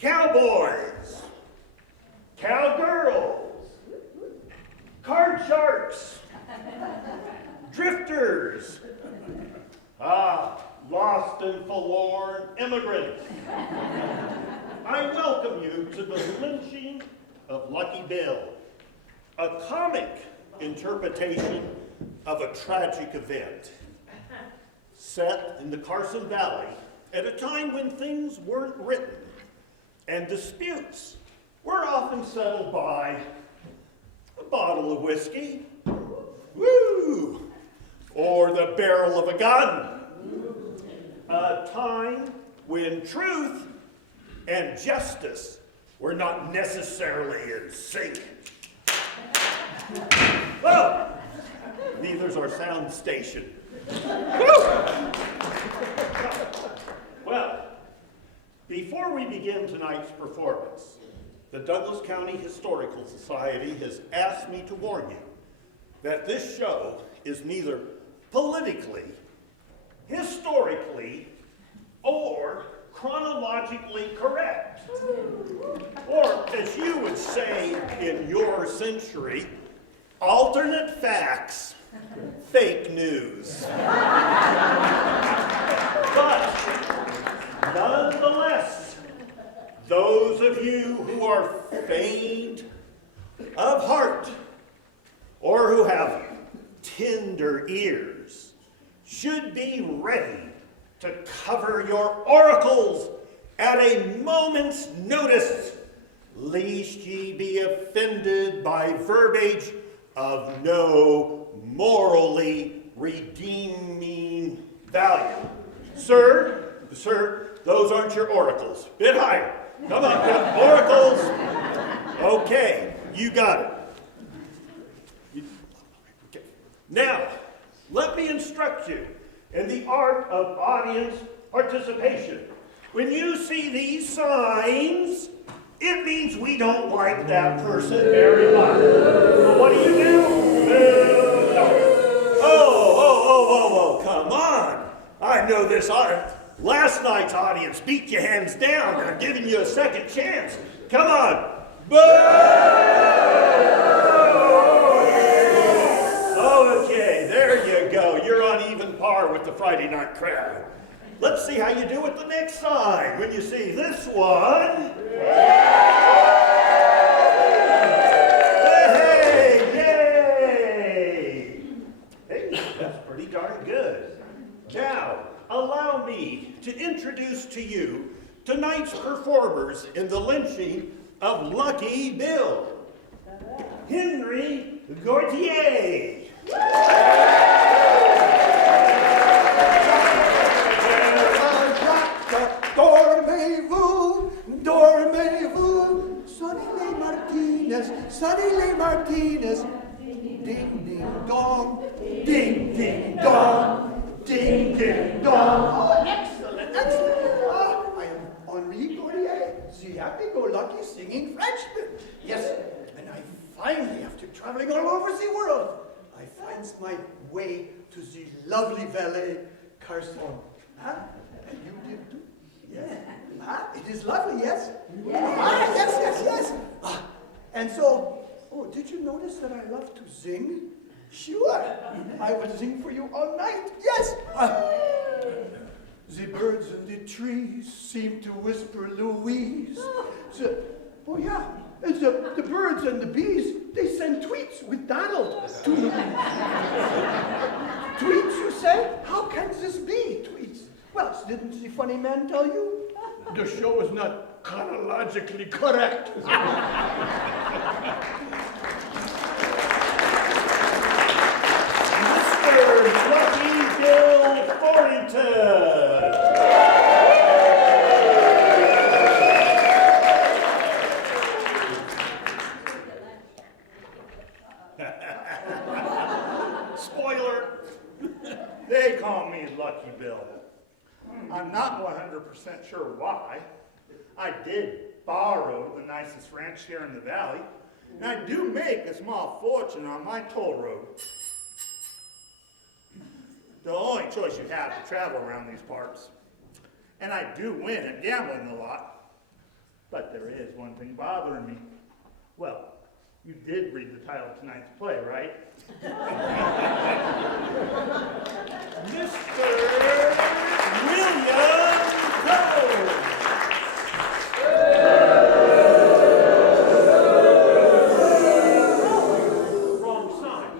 cowboys, cowgirls, card sharks, drifters, lost and forlorn immigrants. I welcome you to the Lynching of Lucky Bill, a comic interpretation of a tragic event set in the Carson Valley at a time when things weren't written and disputes were often settled by a bottle of whiskey, woo, or the barrel of a gun. A time when truth and justice were not necessarily in sync. Well, neither's our sound station. Well, before we begin tonight's performance, the Douglas County Historical Society has asked me to warn you that this show is neither politically, historically, or chronologically correct. Or, as you would say in your century, alternate facts, fake news. But, nonetheless, those of you who are faint of heart or who have tender ears should be ready to cover your oracles at a moment's notice, lest ye be offended by verbiage of no morally redeeming value. Sir, those aren't your oracles. Bit higher. Come on, oracles. Okay, you got it. Okay. Now, let me instruct you in the art of audience participation. When you see these signs, it means we don't like that person very much. So what do? Oh, come on. I know this audience. Last night's audience beat you hands down. They're giving you a second chance. Come on. Boo! Okay, there you go. You're on even par with the Friday night crowd. Let's see how you do with the next sign. When you see this one. Hey, yay! Hey, that's pretty darn good. Now, allow me to introduce to you tonight's performers in the Lynching of Lucky Bill. Henry Gauthier. Dormez-vous, Sonny Lee Martinez, ding, ding, dong, ding, ding, dong, ding, ding, dong. Oh, excellent. I am Henri Gauthier, the happy-go-lucky singing Frenchman. Yes, and I finally, after traveling all over the world, I find my way to the lovely valley, Carson. Huh? And you did too? Yes. It is lovely, yes? Yes. Yes. And so, did you notice that I love to sing? Sure. I will sing for you all night. Yes. The birds in the trees seem to whisper Louise. And the birds and the bees, they send tweets with Donald to me. Tweets, you say? How can this be, tweets? Well, didn't the funny man tell you? The show is not chronologically correct. Mr. Lucky Bill Thornton. Spoiler. They call me Lucky Bill. I'm not 100% sure why. I did borrow the nicest ranch here in the valley, and I do make a small fortune on my toll road. The only choice you have to travel around these parts. And I do win at gambling a lot. But there is one thing bothering me. Well, you did read the title of tonight's play, right? Mr. William Cole. Wrong sign.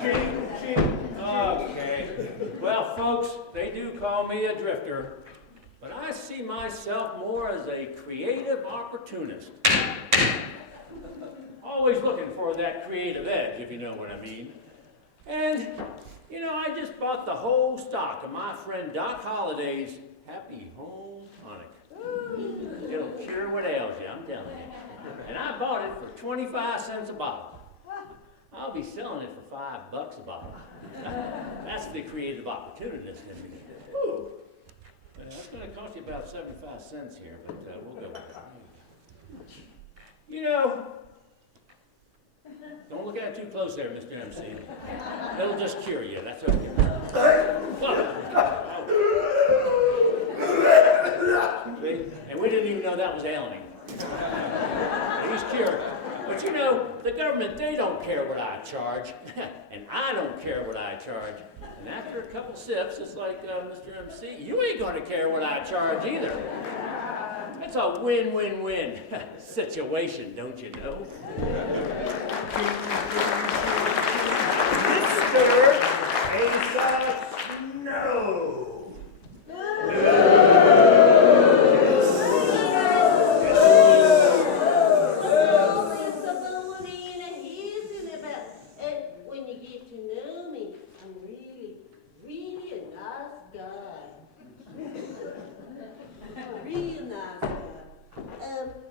Ching, ching. Okay. Well, folks, they do call me a drifter, but I see myself more as a creative opportunist. Always looking for that creative edge, if you know what I mean. And, you know, I just bought the whole stock of my friend Doc Holliday's Happy Home Tonic. It'll cure what ails you, I'm telling you. And I bought it for 25 cents a bottle. I'll be selling it for $5 a bottle. That's the creative opportunist in me. Whew. That's going to cost you about 75 cents here, but we'll go with it. You know, don't look at it too close there, Mr. MC. It'll just cure you, that's okay. See? And we didn't even know that was ailing. He's cured. But you know, the government, they don't care what I charge. And I don't care what I charge. And after a couple sips, it's like, Mr. MC, you ain't gonna care what I charge either. It's a win-win-win situation, don't you know? Mr. Asa Snow.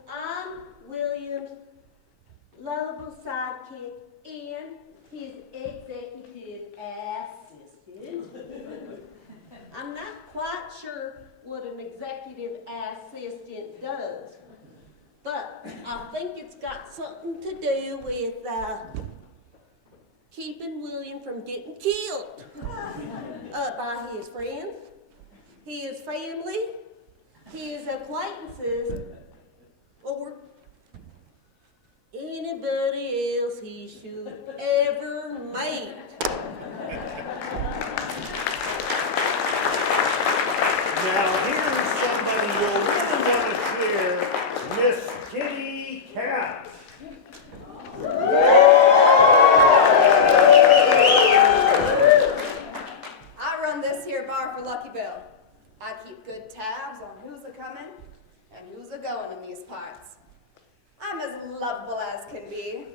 I'm William's lovable sidekick and his executive assistant. I'm not quite sure what an executive assistant does, but I think it's got something to do with keeping William from getting killed by his friends, his family, his acquaintances, or anybody else he should ever meet. Now here's somebody you'll really want to hear, Miss Kitty Cat. I run this here bar for Lucky Bill. I keep good tabs on who's a-coming and who's a-going in these parts. I'm as lovable as can be,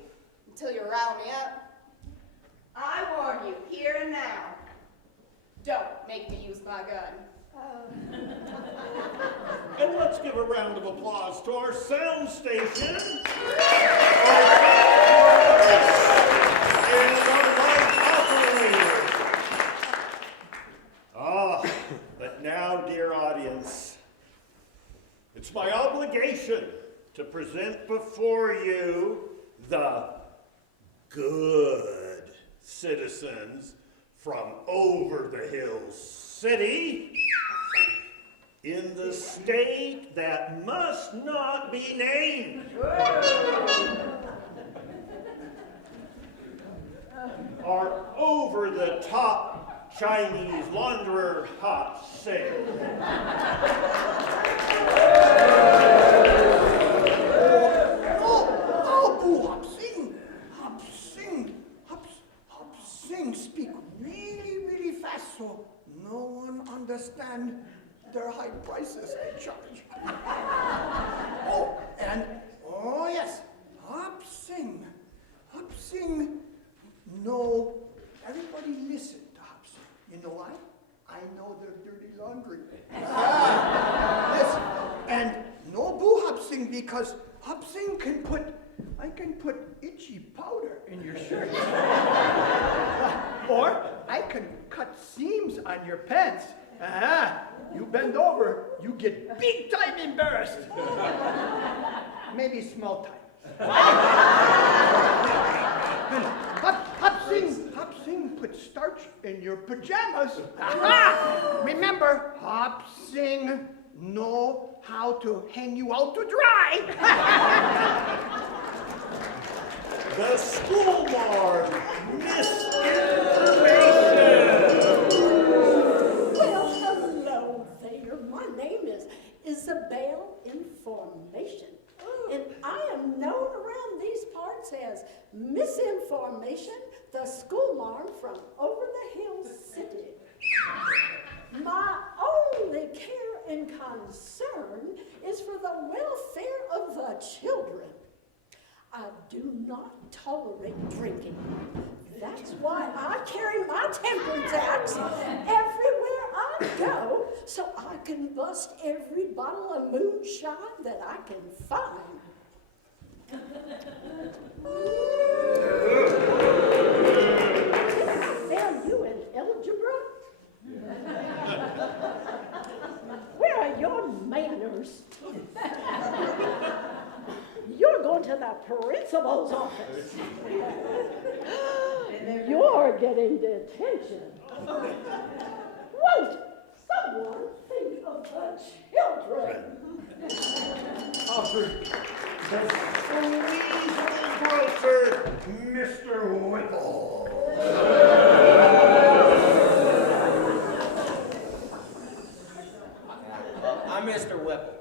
until you rile me up. I warn you, here and now, don't make me use my gun. And let's give a round of applause to our sound station. And our light operator. But now, dear audience, it's my obligation to present before you the good citizens from over the hills city in the state that must not be named. Our over-the-top Chinese launderer hot sing. Hop-sing speak really, really fast so no one understand their high prices they charge. Oh yes, hop-sing. No, everybody listen to hop-sing. You know why? I know their dirty laundry. Yes, and no boo hop-sing because hop-sing I can put itchy powder in your shirt. Or I can cut seams on your pants. You bend over, you get big time embarrassed. Maybe small time. Hop-sing put starch in your pajamas. Remember, hop-sing, no how to hang you out to dry. The school marm misinformation. Well, hello there. My name is Isabel Information. And I am known around these parts as Misinformation, the school marm from over the hill city. My only care and concern is for the welfare of the children. I do not tolerate drinking. That's why I carry my temperance axe everywhere I go, so I can bust every bottle of moonshine that I can find. Did I fail you in algebra? Where are your manners? You're going to the principal's office. You're getting detention. Won't someone think of the children? Offer the squeeze grocer, Mr. Whipple. I'm Mr. Whipple,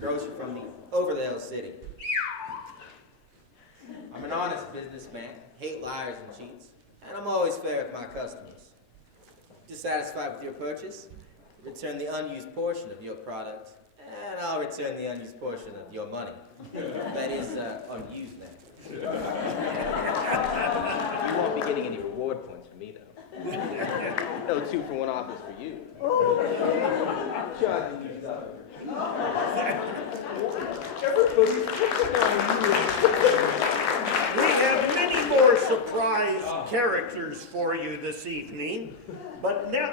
grocer from the over the hill city. I'm an honest businessman, hate liars and cheats, and I'm always fair with my customers. Dissatisfied with your purchase? Return the unused portion of your product, and I'll return the unused portion of your money. That is, unused now. You won't be getting any reward points from me, though. No 2-for-1 offers for you. Charge me these up. Everybody's picking on you. We have many more surprise characters for you this evening, but now,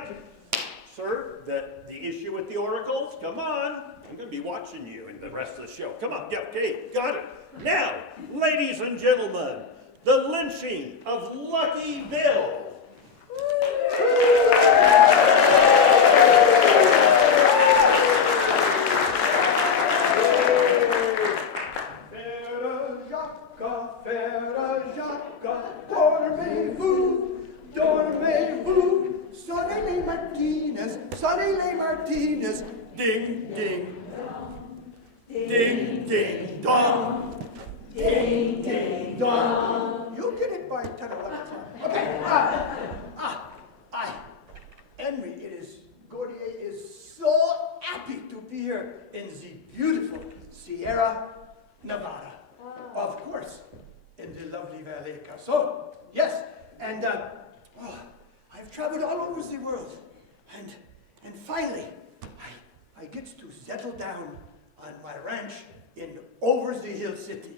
sir, the issue with the oracles, come on. I'm going to be watching you in the rest of the show. Come on, yeah, okay, got it. Now, ladies and gentlemen, the lynching of Lucky Bill. Sonny Martinez, ding, ding, ding, ding, dong, ding, ding, dong. You get it by 10 or 11 times. Okay, Henry, Gaudier is so happy to be here in the beautiful Sierra Nevada. Of course, in the lovely Valley Castle. Yes, and I've traveled all over the world, and finally, I get to settle down on my ranch in over the hill city.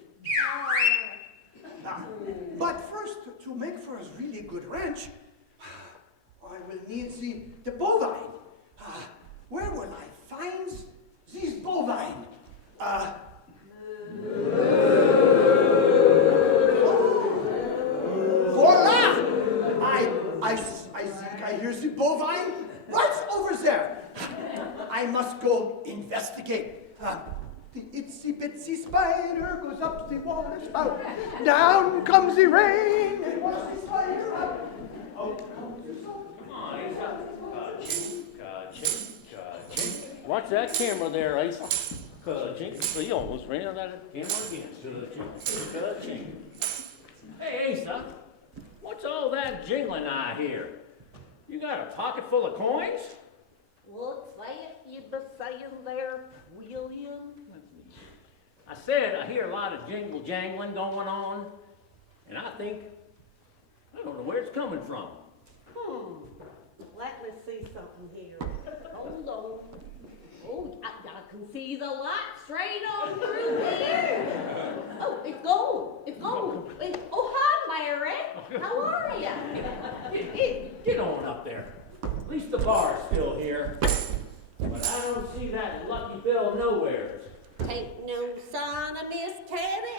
But first, to make for a really good ranch, I will need the bovine. Where will I find this bovine? Voila! I think I hear the bovine right over there. I must go investigate. The itsy bitsy spider goes up the water spout. Down comes the rain and washes the spider out. Out comes the sun. Come on, Ace. Ka-ching. Watch that camera there, Ace. Ka-ching. So you almost ran out of that camera again. Ka-ching. Hey, Asa, what's all that jingling I hear? You got a pocket full of coins? What's that you been saying there, William? I said I hear a lot of jingle jangling going on, and I don't know where it's coming from. Let me see something here. Hold on. Oh, I can see the light straight on through here. Oh, it's gold. It's gold. Oh, hi, Mary. How are ya? Get on up there. At least the bar's still here. But I don't see that Lucky Bill nowhere. Ain't no sign of Miss Kitty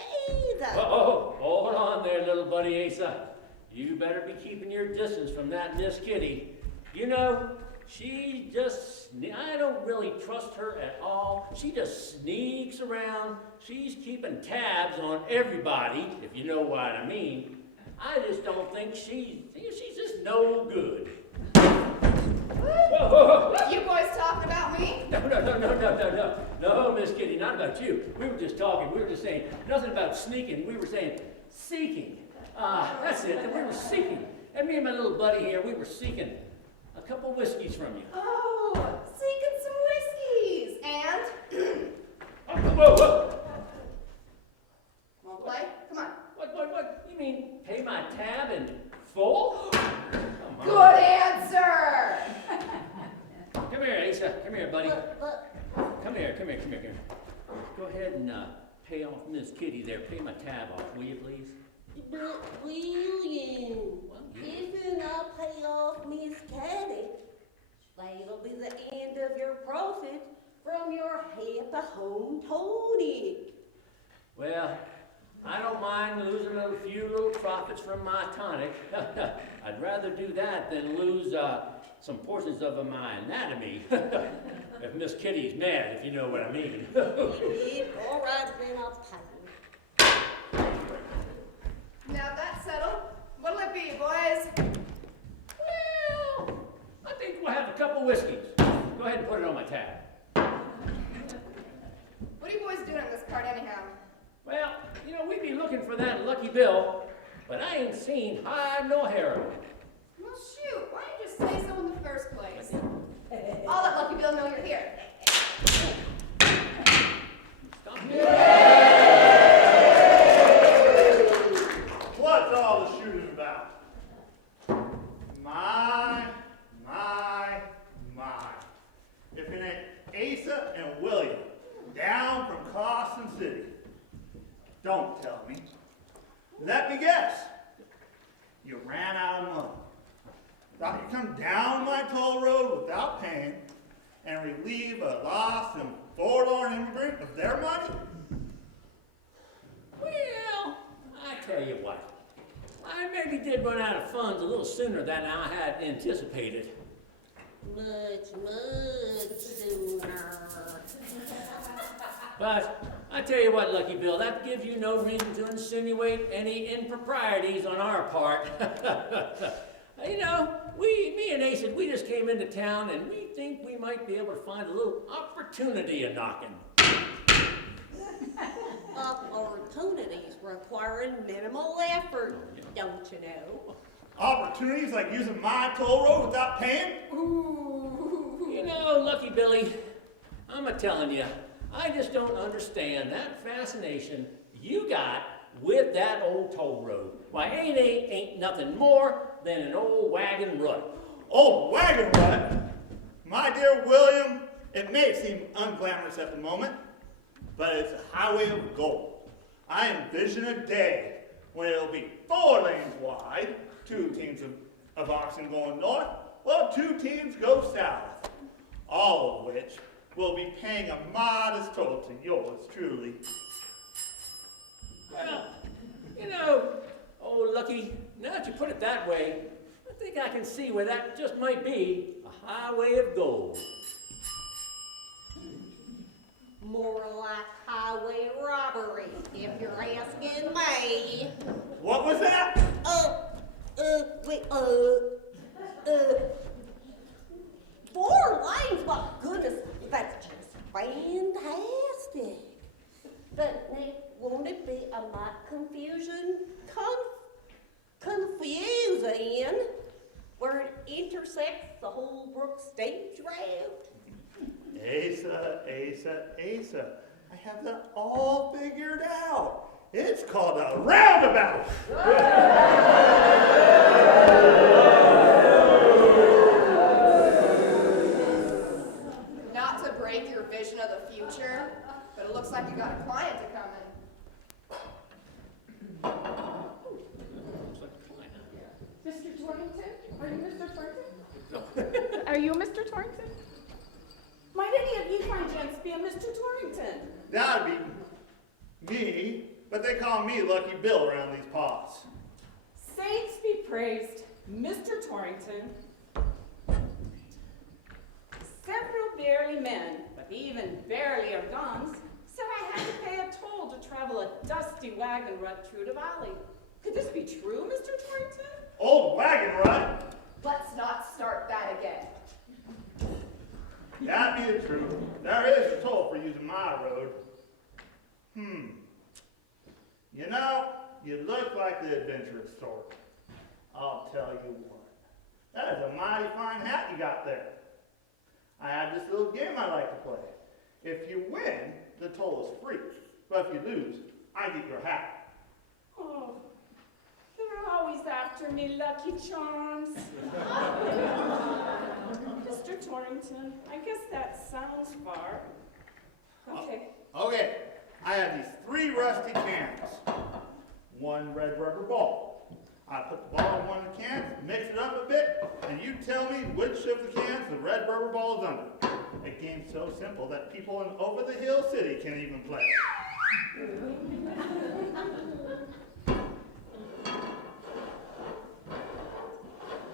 either. Oh, hold on there, little buddy Asa. You better be keeping your distance from that Miss Kitty. You know, I don't really trust her at all. She just sneaks around. She's keeping tabs on everybody, if you know what I mean. I just don't think she's just no good. Whoa. You boys talking about me? No, Miss Kitty, not about you. We were just talking. We were just saying nothing about sneaking. We were saying seeking. That's it. We were seeking. And me and my little buddy here, we were seeking a couple whiskeys from you. Oh, seeking some whiskeys. And? Whoa. Wanna play? Come on. What? You mean pay my tab in full? Come on. Good answer. Come here, Asa. Come here, buddy. But, Come here. Go ahead and pay off Miss Kitty there. Pay my tab off, will you please? William, if you not pay off Miss Caddy, that'll be the end of your profit from your head-to-home tonic. Well, I don't mind losing a few little profits from my tonic. I'd rather do that than lose some portions of my anatomy. If Miss Kitty's mad, if you know what I mean. All right, then I'll pay you. Now that's settled. What'll it be, boys? Well, I think we'll have a couple whiskeys. Go ahead and put it on my tab. What are you boys doing on this card anyhow? Well, we'd be looking for that Lucky Bill, but I ain't seen hide nor hair of it. Well, shoot. Why didn't you just say so in the first place? I'll let Lucky Bill know you're here. Stop. What's all the shooting about? My. If it ain't Asa and William, down from Carson City. Don't tell me. Let me guess. You ran out of money. Thought you'd come down my toll road without paying and relieve a lost and forlorn immigrant of their money? Well, I tell you what. I maybe did run out of funds a little sooner than I had anticipated. Much sooner. But I tell you what, Lucky Bill, that gives you no reason to insinuate any improprieties on our part. Me and Ace, we just came into town and we think we might be able to find a little opportunity in knocking. Opportunities requiring minimal effort, don't you know? Opportunities like using my toll road without paying? Lucky Billy, I'm a-telling you, I just don't understand that fascination you got with that old toll road. Why, ain't nothing more than an old wagon rut. Old wagon rut? My dear William, it may seem unglamorous at the moment, but it's a highway of gold. I envision a day when it'll be 4 lanes wide, 2 teams of oxen going north, while 2 teams go south, all of which will be paying a modest toll to yours truly. Well, oh, Lucky, now that you put it that way, I think I can see where that just might be a highway of gold. More like highway robbery, if you're asking me. What was that? Wait, 4 lanes, my goodness, that's just fantastic. But Nick, won't it be a lot confusing where it intersects the Holbrook Stage Road? Asa. I have that all figured out. It's called a roundabout. Not to break your vision of the future, but it looks like you got a client to come in. Mr. Torrington? Are you Mr. Torrington? Are you Mr. Torrington? Might any of you find chance to be a Mr. Torrington? That'd be me, but they call me Lucky Bill around these parts. Saints be praised, Mr. Torrington. Several barely men, but even barely are guns, said I had to pay a toll to travel a dusty wagon rut through the valley. Could this be true, Mr. Torrington? Old wagon rut? Let's not start that again. That be the truth. There is a toll for using my road. You know, you look like the adventurous sort. I'll tell you what. That is a mighty fine hat you got there. I have this little game I like to play. If you win, the toll is free. But if you lose, I get your hat. Oh, you're always after me, Lucky Charms. Mr. Torrington, I guess that sounds far. Okay. Okay, I have these 3 rusty cans. 1 red rubber ball. I put the ball in one of the cans, mix it up a bit, and you tell me which of the cans the red rubber ball is under. A game so simple that people in Over the Hill City can even play.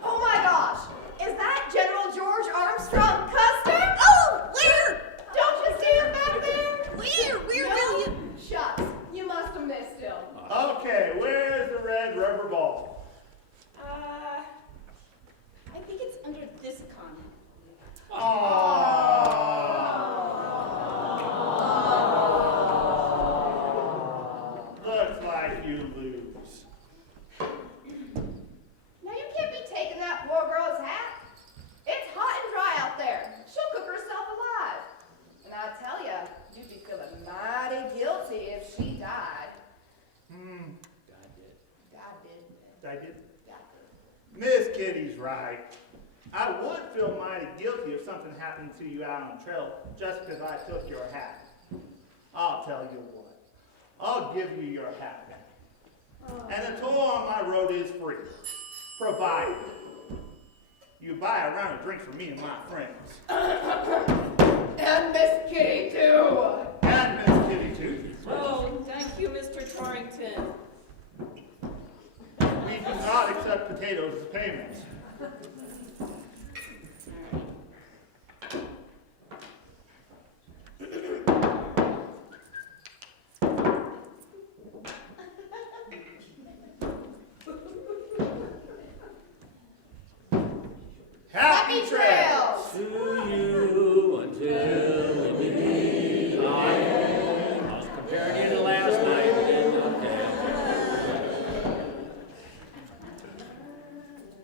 Oh my gosh! Is that General George Armstrong Custer? Oh, where? Don't you see him back there? Where? Where will you? Shucks, you must have missed him. Okay, where's the red rubber ball? I think it's under this con. Looks like you lose. Now you can't be taking that poor girl's hat. It's hot and dry out there. She'll cook herself alive. And I tell ya, you'd be feeling mighty guilty if she died. God did. God did. I did. God did. Miss Kitty's right. I would feel mighty guilty if something happened to you out on the trail just because I took your hat. I'll tell you what. I'll give you your hat back. And the toll on my road is free, provided you buy a round of drinks for me and my friends. And Miss Kitty too. And Miss Kitty too. Oh, thank you, Mr. Torrington. We do not accept potatoes as payments. Happy trails. To you until we meet again. I was comparing you to last night, but okay.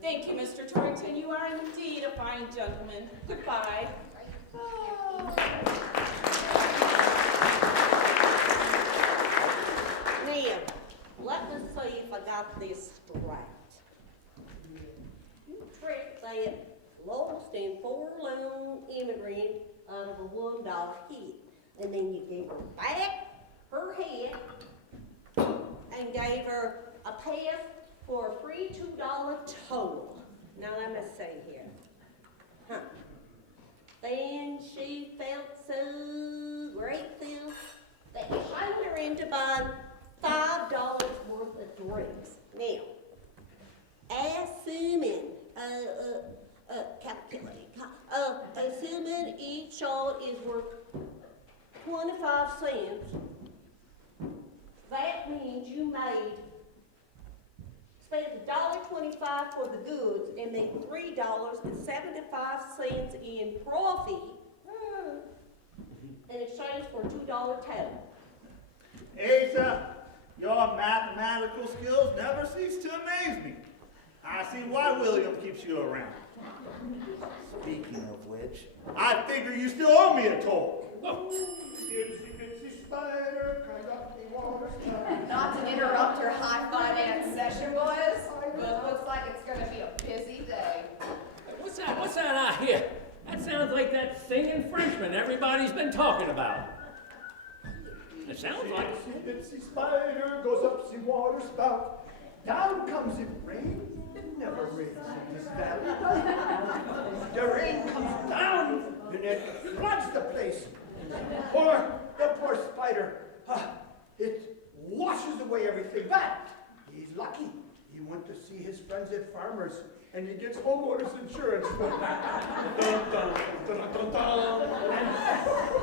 Thank you, Mr. Torrington. You are indeed a fine gentleman. Goodbye. Now, let me see if I got this right. You tricked that lost and forlorn immigrant out of a $1 hit, and then you gave her back her head and gave her a pass for a free $2 toll. Now let me see here. Huh. Then she felt so grateful that you shamed her into buying $5 worth of drinks. Now, assuming each shot is worth 25 cents, that means you spent $1.25 for the goods and made $3.75 in profit in exchange for a $2 toll. Asa, your mathematical skills never cease to amaze me. I see why William keeps you around. Speaking of which, I figure you still owe me a toll. Itsy bitsy spider climbed up the water spout. Not to interrupt your high finance session, boys, but looks like it's gonna be a busy day. What's that I hear? That sounds like that singing Frenchman everybody's been talking about. It sounds like. Itsy bitsy spider goes up the water spout. Down comes it rain. It never rains in this valley. The rain comes down and it floods the place. The poor spider, it washes away everything. But he's lucky. He went to see his friends at Farmers, and he gets homeowner's insurance. Dun, dun, dun, dun, dun, dun.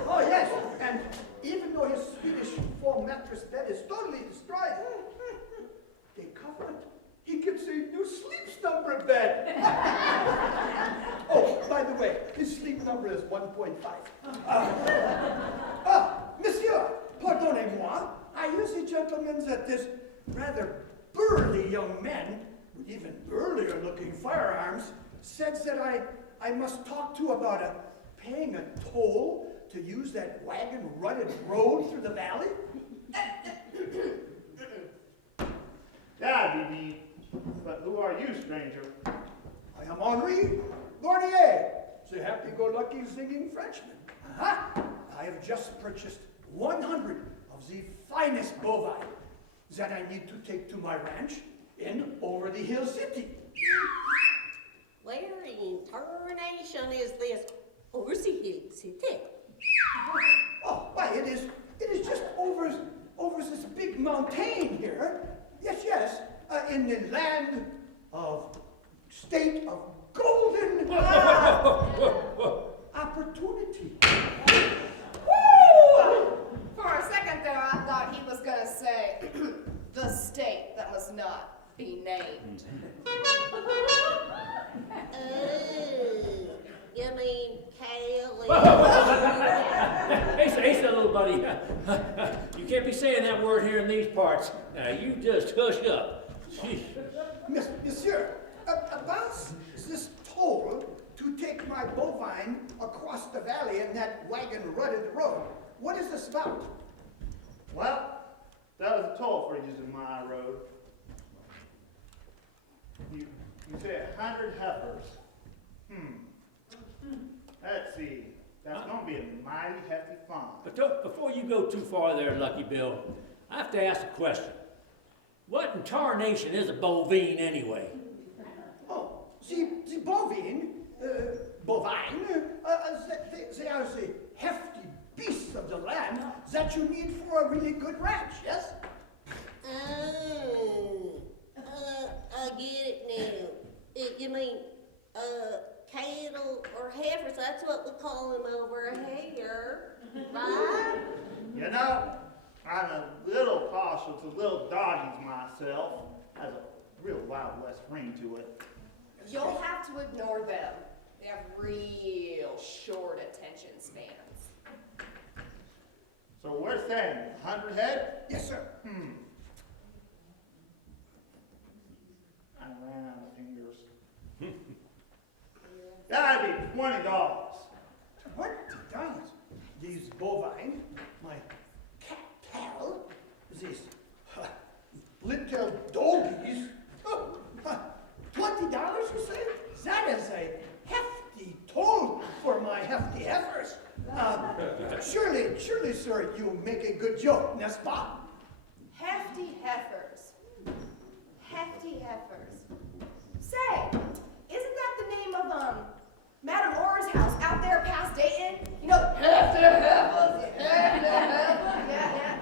Oh yes, and even though his Swedish foam mattress bed is totally destroyed, they cover it. He gets a new sleep number bed. Oh, by the way, his sleep number is 1.5. Monsieur, pardonnez-moi. I use the gentlemen that this rather burly young man with even burlier looking firearms says that I must talk to about paying a toll to use that wagon-rutted road through the valley. That'd be neat. But who are you, stranger? I am Henri Garnier, the happy-go-lucky singing Frenchman. I have just purchased 100 of the finest bovine that I need to take to my ranch in Over-the-Hill City. Where in tarnation is this Over-the-Hill City? Oh, why, it is just over this big mountain here. Yes, in the land of, state of golden opportunity. Woo! For a second there, I thought he was gonna say, the state that must not be named. You mean Cali? Hey, little buddy. You can't be saying that word here in these parts. Now, you just hush up. Sheesh. Monsieur, about this toll to take my bovine across the valley in that wagon-rutted road, what is this about? Well, that was a toll for using my road. You say 100 heifers. Let's see. That's going to be a mighty hefty farm. But before you go too far there, Lucky Bill, I have to ask a question. What in tarnation is a bovine anyway? Oh, the bovine, they are the hefty beasts of the land that you need for a really good ranch, yes? I get it now. You mean, cattle or heifers, that's what we call them over here, right? You know, I'm a little partial to little doggies myself. Has a real Wild West ring to it. You'll have to ignore them. They have real short attention spans. So we're saying 100 head? Yes, sir. I ran out of fingers. That'd be $20. $20? These bovine, my cattle, these little doggies. $20, you say? That is a hefty toll for my hefty heifers. Surely, sir, you make a good joke, n'est-ce pas? Hefty heifers. Hefty heifers. Say, isn't that the name of, Madame Orr's house out there past Dayton? You know, hefty heifers, hefty heifers. Yeah,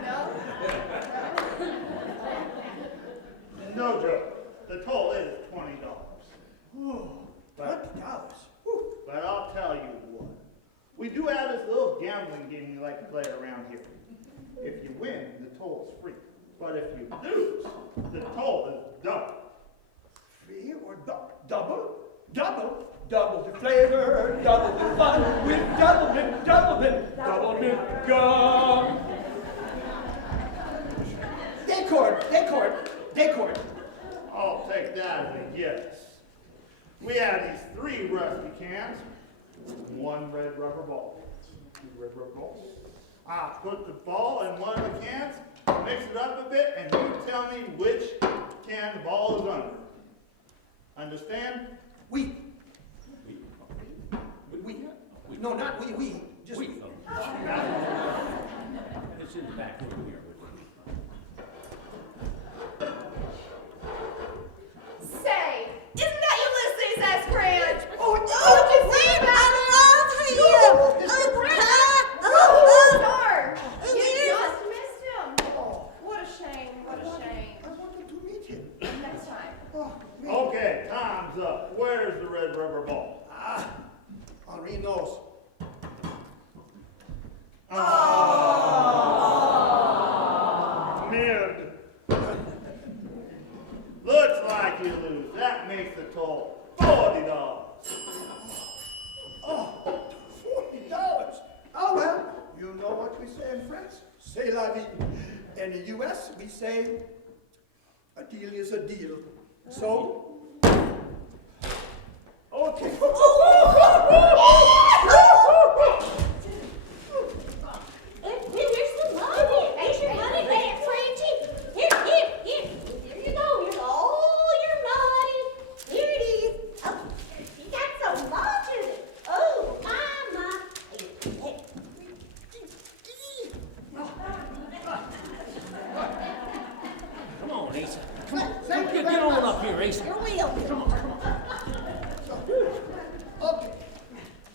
no? No joke. The toll is $20. Oh, $20. But I'll tell you what. We do have this little gambling game we like to play around here. If you win, the toll is free. But if you lose, the toll is double. Free or double? Double the flavor, double the fun, with double it gum. Decord. I'll take that as a yes. We have these 3 rusty cans, 1 red rubber ball. 2 red rubber balls. I put the ball in one of the cans, mix it up a bit, and you tell me which can the ball is under. Understand? We. No, not we. Just we. It's in the back room here. Say, isn't that Ulysses S. Grant? Oh, Did you see that? I love him! Oh, darn! You just missed him. Oh, what a shame. I wanted to meet him. Next time. Oh, man. Okay, time's up. French, c'est la vie. In the US, we say, a deal is a deal. So, okay. Here's some money. Here's your money back, Frenchie. Here. Here you go. Here's all your money. Here it is. Oh, you got so much of it. Oh, my. Come on, Asa. Come on. Get on up here, Asa. You're welcome. Come on. Okay,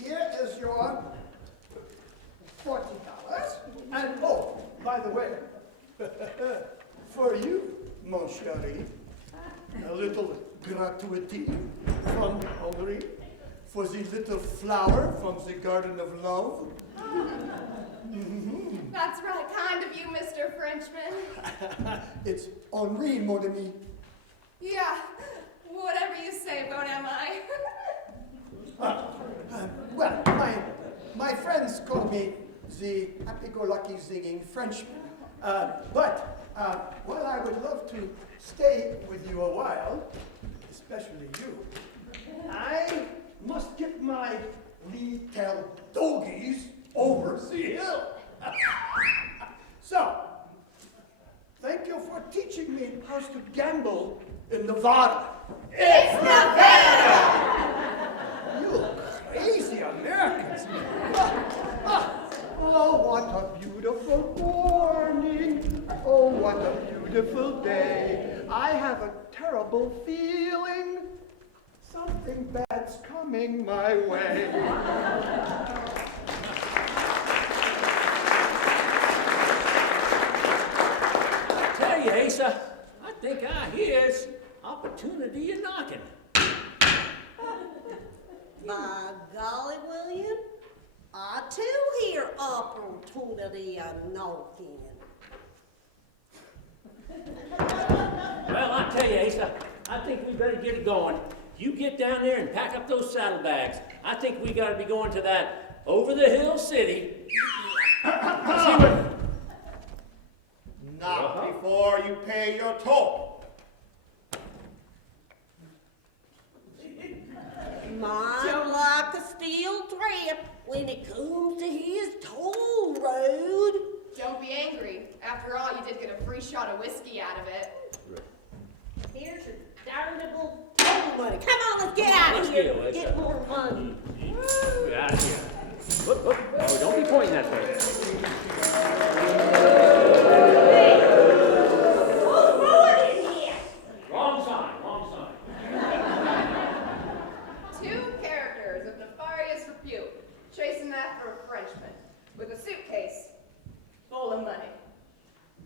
here is your $40. And oh, by the way, for you, mon chéri, a little gratuity from Hungary for the little flower from the Garden of Love. That's right kind of you, Mr. Frenchman. It's Henri, mon ami. Yeah, whatever you say, Bon am I. Well, my friends call me the happy-go-lucky singing Frenchman. But while I would love to stay with you a while, especially you, I must get my little doggies over the hill. So, thank you for teaching me how to gamble in Nevada. It's Nevada! You crazy Americans. Oh, what a beautiful morning. Oh, what a beautiful day. I have a terrible feeling something bad's coming my way. I tell you, Asa, I think I hears opportunity a knocking. By golly, William, I too hear opportunity a knocking. Well, I tell you, Asa, I think we better get it going. You get down there and pack up those saddlebags. I think we got to be going to that over-the-hill city. Not before you pay your toll. Mine like a steel trap when it comes to his toll road. Don't be angry. After all, you did get a free shot of whiskey out of it. Here's your darnable toll money. Come on, let's get out of here. Let's Get more money. Get out of here. Whoop, whoop. Oh, don't be pointing that way. Who's ruining this? Wrong sign, wrong sign. Two characters of nefarious repute chasing after a Frenchman with a suitcase full of money.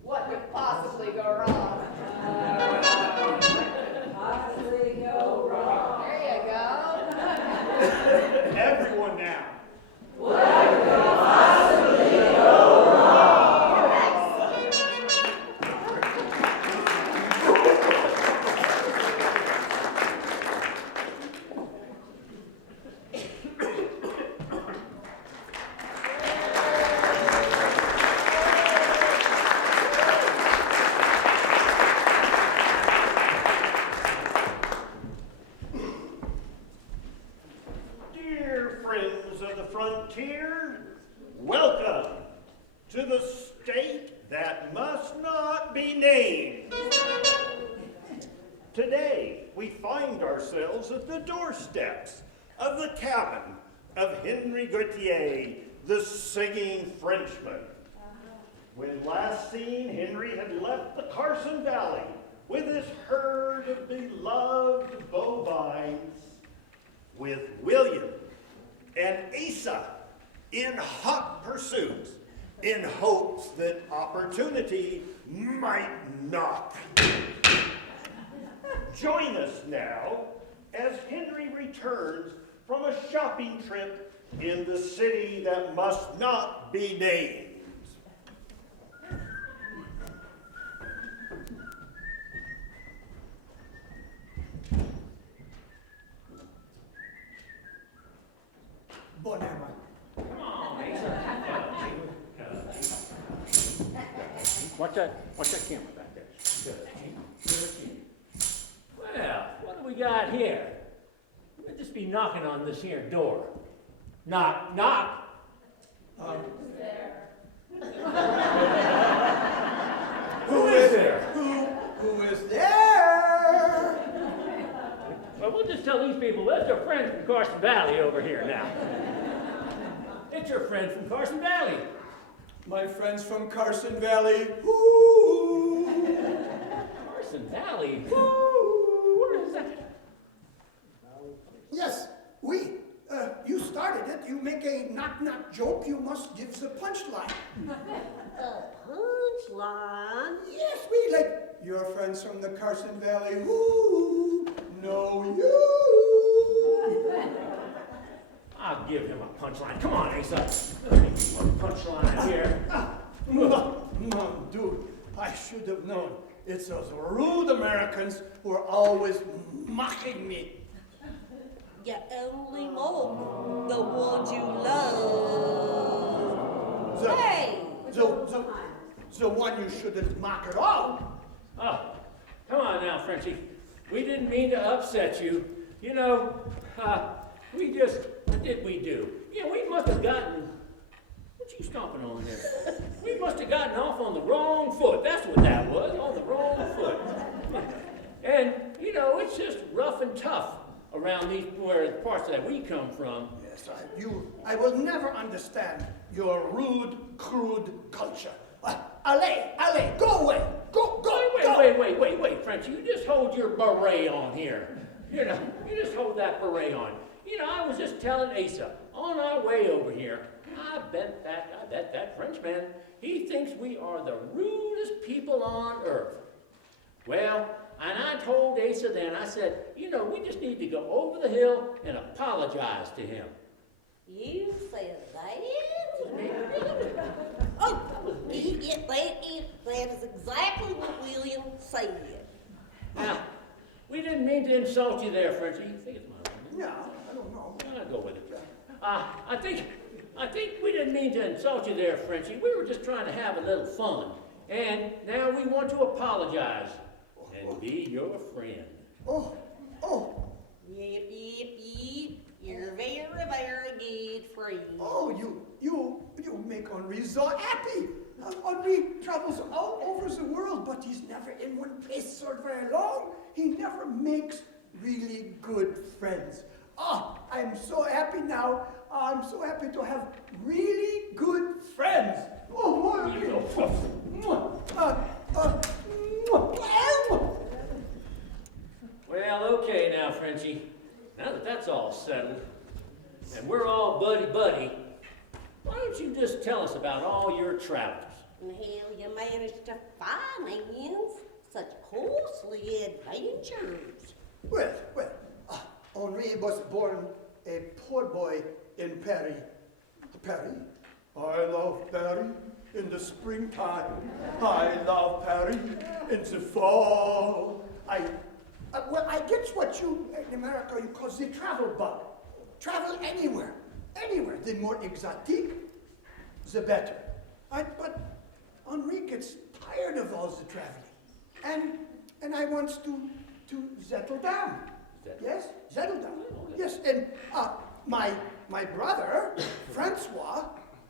What could possibly go wrong? There you go. Everyone now. Dear friends of the frontier, welcome to the state that must not be named. Today, we find ourselves at the doorsteps of the cabin of Henry Gautier, the singing Frenchman. When last seen, Henry had left the Carson Valley with his herd of beloved bovines, with William and Asa in hot pursuit, in hopes that opportunity might knock. Join us now as Henry returns from a shopping trip in the city that must not be named. Bon am I? Come on, Asa. Watch that camera back there. Good. Well, what do we got here? We'll just be knocking on this here door. Knock, knock. Who is there? Who is there? Well, we'll just tell these people that's our friend from Carson Valley over here now. It's your friend from Carson Valley. My friends from Carson Valley. Woo! Carson Valley? Where is that? Yes, you started it. You make a knock-knock joke. You must give the punchline. The punchline? Yes, we like your friends from the Carson Valley. Who know you? I'll give him a punchline. Come on, Asa. Let me give him a punchline here. Mom, dude, I should have known. It's those rude Americans who are always mocking me. You only mock the ones you love. Hey! The one you shouldn't mock at all. Oh, come on now, Frenchie. We didn't mean to upset you. You know, what did we do? Yeah, we must have gotten, what you stomping on there? We must have gotten off on the wrong foot. That's what that was, on the wrong foot. And, you know, it's just rough and tough around these parts that we come from. Yes, I will never understand your rude, crude culture. Allez, go away. Go. Wait, Frenchie, you just hold your beret on here. You know, you just hold that beret on. You know, I was just telling Asa, on our way over here, I bet that Frenchman, he thinks we are the rudest people on earth. Well, and I told Asa then, I said, you know, we just need to go over the hill and apologize to him. You said that? Oh, that is exactly what William said. Now, we didn't mean to insult you there, Frenchie. You think it's my No, I don't know. I'll go with it. I think we didn't mean to insult you there, Frenchie. We were just trying to have a little fun. And now we want to apologize and be your friend. Oh. Yep. You're very, very good friend. Oh, you make Henri so happy. Henri travels all over the world, but he's never in one place for very long. He never makes really good friends. Oh, I'm so happy now. I'm so happy to have really good friends. Well, okay now, Frenchie. Now that that's all settled, and we're all buddy-buddy, why don't you just tell us about all your travels? And how you managed to finance such costly adventures. Well, Henri was born a poor boy in Paris. Paris? I love Paris in the springtime. I love Paris in the fall. I get what you, in America, you call the travel bug. Travel anywhere. The more exotic, the better. But Henri gets tired of all the traveling. And I want to settle down. Yes, settle down. Yes, and my brother, Francois,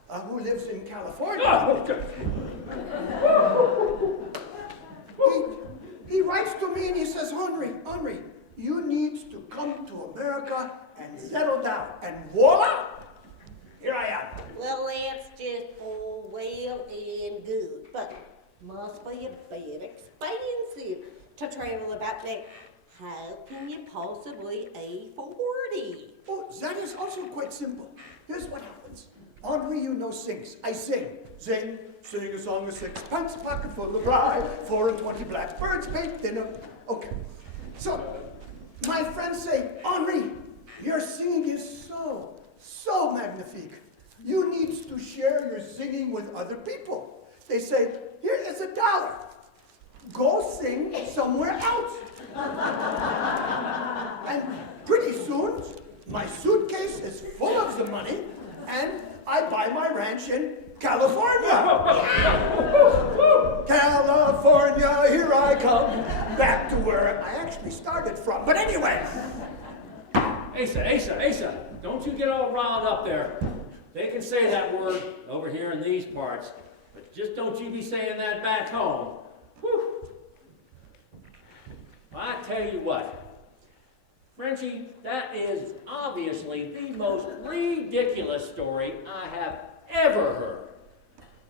who lives in California. Oh, okay. He writes to me and he says, Henri, you need to come to America and settle down. And voila, here I am. Well, that's just all well and good, but must be a bit expensive to travel about that. How can you possibly afford it? Oh, that is also quite simple. Here's what happens. Henri, you know, sings. I sing. Sing a song of sixpence, pocket full of rye, 4 and 20 blackbirds baked in a... Okay. So, my friends say, Henri, your singing is so magnifique. You need to share your singing with other people. They say, here is $1. Go sing somewhere else. And pretty soon, my suitcase is full of the money, and I buy my ranch in California. come back to where I actually started from. But anyway. Asa, don't you get all riled up there. They can say that word over here in these parts, but just don't you be saying that back home. Whew. I tell you what, Frenchie, that is obviously the most ridiculous story I have ever heard.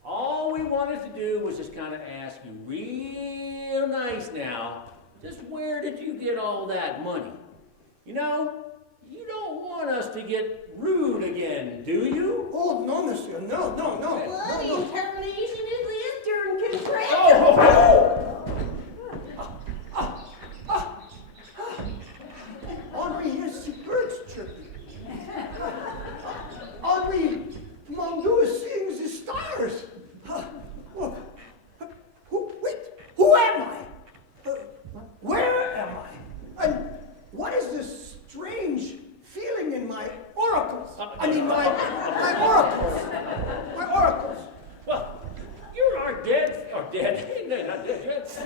All we wanted to do was just kind of ask you real nice now, just where did you get all that money? You know, you don't want us to get rude again, do you? Oh, no, monsieur. No. Bloody termination is this turn contract. Oh! Henri hears the birds chirping. Henri, mon Dieu is seeing the stars. Who am I? Where am I? And what is this strange feeling in my oracles? I mean, my oracles. My oracles. Well, you're our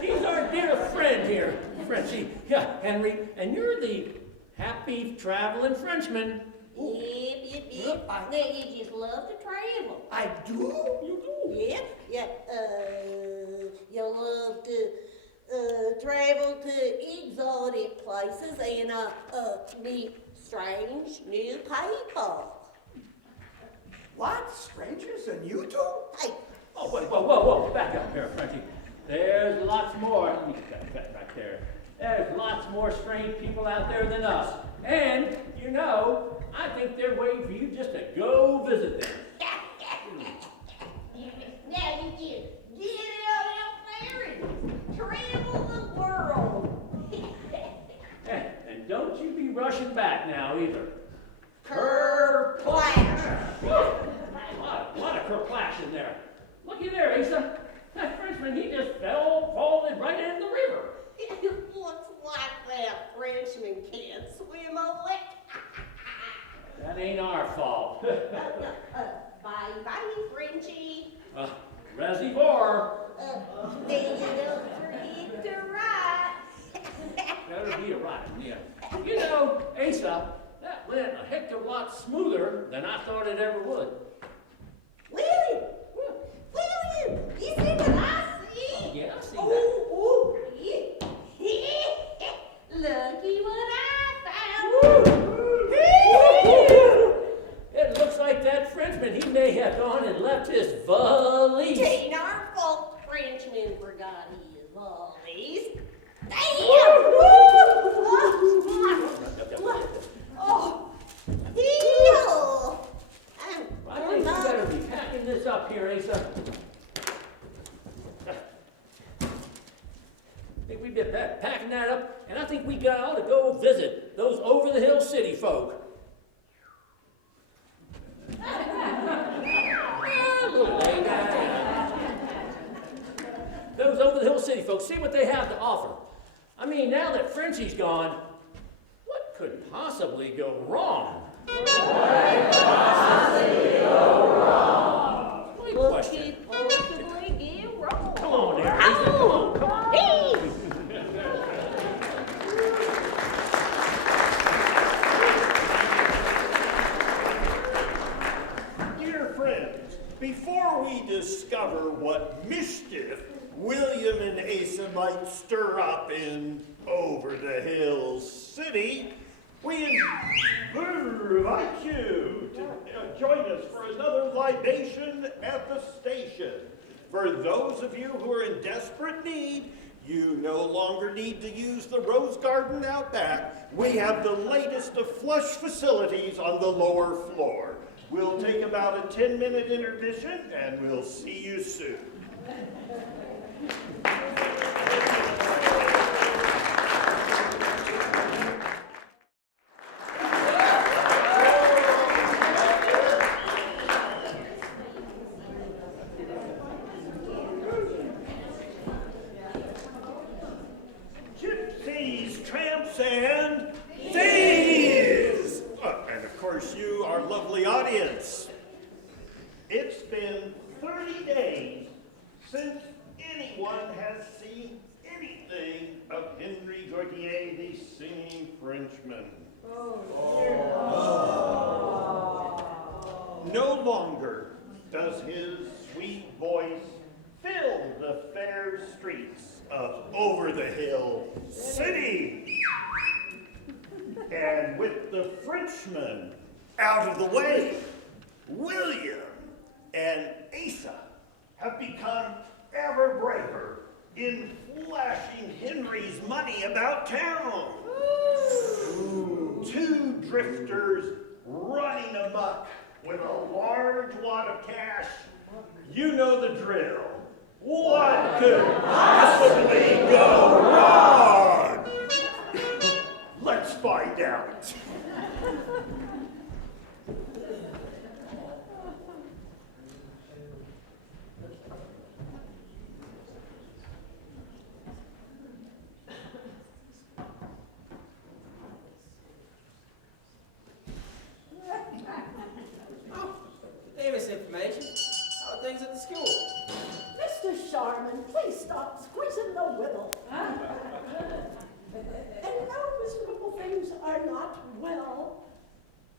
he's our dear friend here, Frenchie. Yeah, Henry, and you're the happy traveling Frenchman. Yep. Now you just love to travel. I do? You do. Yep. You love to travel to exotic places and meet strange new people. What? Strangers and you two? Hey, Oh, wait, whoa, back up here, Frenchie. There's lots more, let me get that right there. There's lots more strange people out there than us. And, you know, I think they're waiting for you just to go visit them. now you just get out there and travel the world. And don't you be rushing back now either. Kerplash. A lot of kerplash in there. Looky there, Asa. That Frenchman, he just fallen right in the river. Looks like that Frenchman can't swim a lick. That ain't our fault. Bye, Frenchie. Reservoir. Then you don't forget to write. That'll be a right, yeah. You know, Asa, that went a heck of a lot smoother than I thought it ever would. William, you see what I see? Yeah, I see Oh, yeah. Lucky what I found. It looks like that Frenchman, he may have gone and left his valise. Ain't our fault the Frenchman forgot his valise. Damn! Oh, heel! I think you better be packing this up here, Asa. I think we better packing that up, and I think we ought to go visit those over-the-hill city folk. Those over-the-hill city folks, see what they have to offer. I mean, now that Frenchie's gone, what could possibly go wrong? What could possibly go wrong? Good question. What could possibly go wrong? Come on, there, Asa. Come on. Dear friends, before we discover what mischief William and Asa might stir up in Over the Hills City, we invite you to join us for another libation at the station. For those of you who are in desperate need, you no longer need to use the Rose Garden out back. We have the latest of flush facilities on the lower floor. We'll take about a 10-minute intermission, and we'll see you soon. Gypsies, tramps, and thieves! And of course, you, our lovely audience. It's been 30 days since anyone has seen anything of Henry Gautier, the singing Frenchman. No longer does his sweet voice fill the fair streets of Over-the-Hill City. And with the Frenchman out of the way, William and Asa have become ever braver in flashing Henry's money about town. Two drifters running amok with a large wad of cash. You know the drill. What could possibly go wrong? Let's find out. Famous information. How are things at the school? Mr. Sharman, please stop squeezing the whittle. And no, miserable things are not well.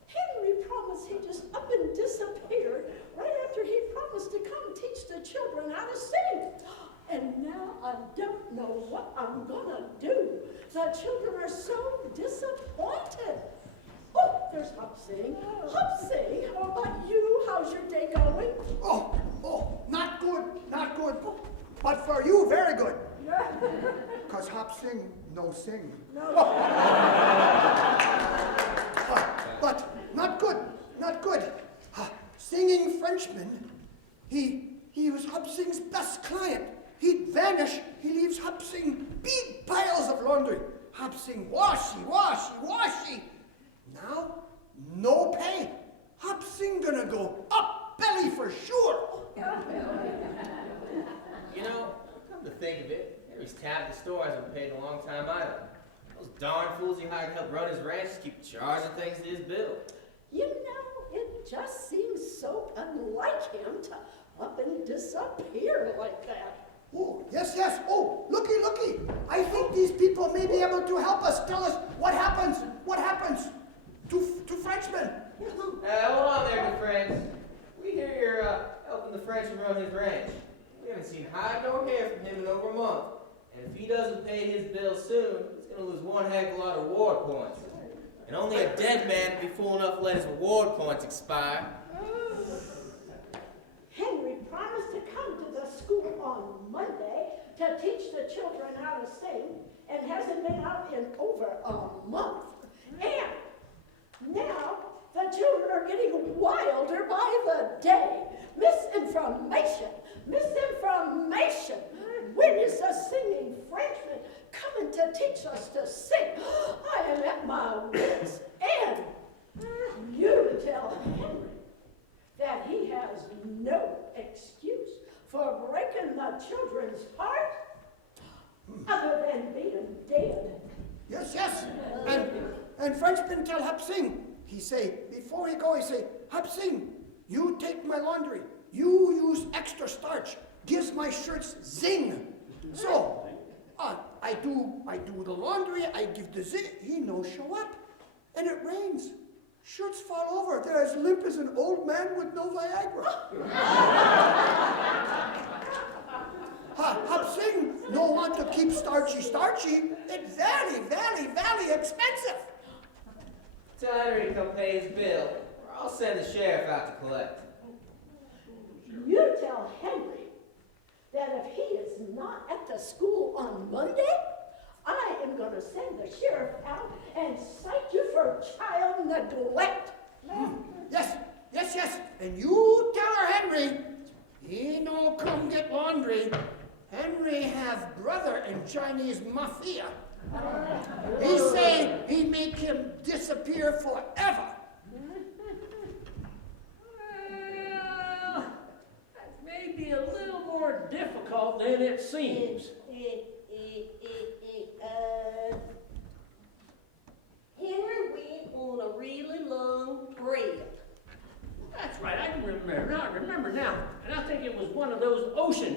Henry promised he'd just up and disappear right after he promised to come teach the children how to sing. And now I don't know what I'm gonna do. The children are so disappointed. Oh, there's Hopsing. Hopsing, how about you? How's your day going? Oh, not good, not good. But for you, very good. Because Hop sing, no sing. No. But not good, not good. Singing Frenchman, he was Hop Sing's best client. He'd vanish, he leaves Hop Sing big piles of laundry. Hop Sing washy, washy, washy. Now, no pay. Hop Sing gonna go up belly for sure. You know, come to think of it, Henry's tab at the store hasn't paid in a long time either. Those darn fools he hired to help run his ranch just keep charging things to his bill. You know, it just seems so unlike him to up and disappear like that. Oh, yes, yes. Oh, looky, looky. I think these people may be able to help us tell us what happens to Frenchmen. Hold on there, good friends. We hear you're helping the Frenchman run his ranch. We haven't seen hide nor hair from him in over a month. And if he doesn't pay his bill soon, he's going to lose one heck of a lot of reward points. And only a dead man would be fool enough to let his reward points expire. Henry promised to come to the school on Monday to teach the children how to sing and hasn't been out in over a month. And now the children are getting wilder by the day. Misinformation, misinformation. When is the singing Frenchman coming to teach us to sing? I am at my wits' end. You tell Henry that he has no excuse for breaking the children's heart other than being dead. Yes, yes. And Frenchman tell Hop Sing. He say, before he go, he say, Hop Sing, you take my laundry. You use extra starch. Gives my shirts zing. So, I do the laundry, I give the zing. He no show up. And it rains. Shirts fall over. They're as limp as an old man with no Viagra. Hop Sing no want to keep starchy. It's very expensive. Tell Henry to come pay his bill, or I'll send the sheriff out to collect. You tell Henry that if he is not at the school on Monday, I am going to send the sheriff out and cite you for child neglect. Yes. And you tell her, Henry, he no come get laundry. Henry have brother in Chinese mafia. He say he make him disappear forever. Well, that may be a little more difficult than it seems. Henry went on a really long trip. That's right, I remember now. And I think it was one of those ocean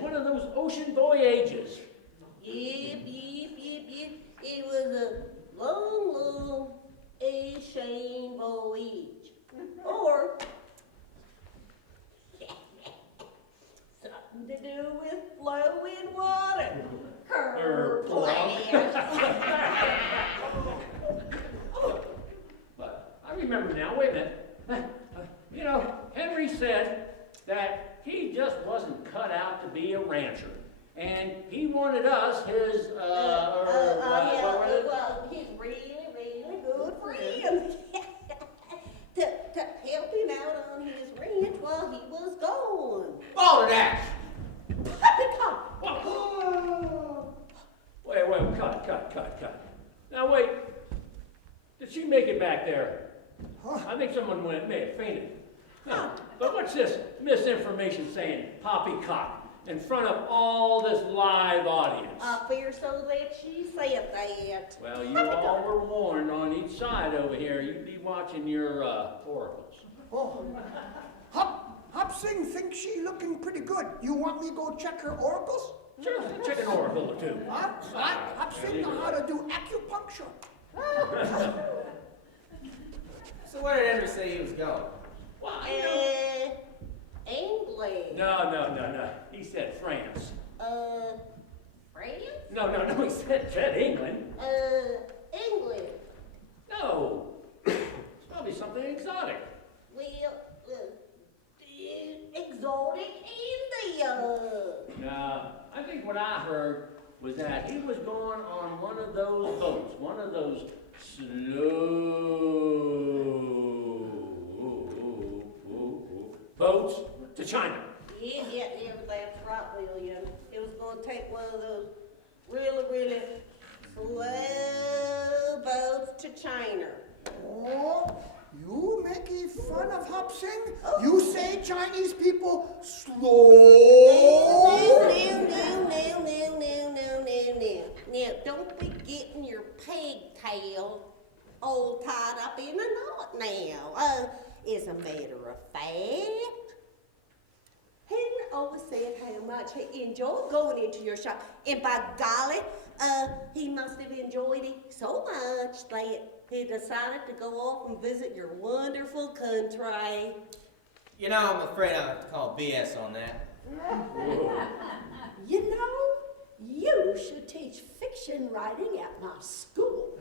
voyages. Yep. It was a long, a-shame voyage. Or something to do with flowing water. Kerplunk. But I remember now, wait a minute. You know, Henry said that he just wasn't cut out to be a rancher. And he wanted us, his, Well, he's really good friends. to help him out on his ranch while he was gone. Balderdash! Poppycock! Wait, cut. Now wait, did she make it back there? I think someone may have fainted. No, but what's this misinformation saying, poppycock, in front of all this live audience? I fear so that she said that. Well, you all were warned on each side over here. You'd be watching your oracles. Oh, Hop Sing thinks she looking pretty good. You want me to go check her oracles? Sure, check an oracle or two. Hop Sing know how to do acupuncture. So where did Henry say he was going? Well, England. No. He said France. France? No, he said England. England. No. It's probably something exotic. Well, exotic India. No, I think what I heard was that he was going on one of those boats, one of those slow boats to China. Yeah, that's right, William. It was going to take one of those really slow boats to China. Oh, you making fun of Hop Sing? You say Chinese people slow? Now, don't be getting your pigtail all tied up in a knot now. As a matter of fact, Henry always said how much he enjoyed going into your shop. And by golly, he must have enjoyed it so much that he decided to go off and visit your wonderful country. You know, I'm afraid I'll have to call BS on that. You know, you should teach fiction writing at my school.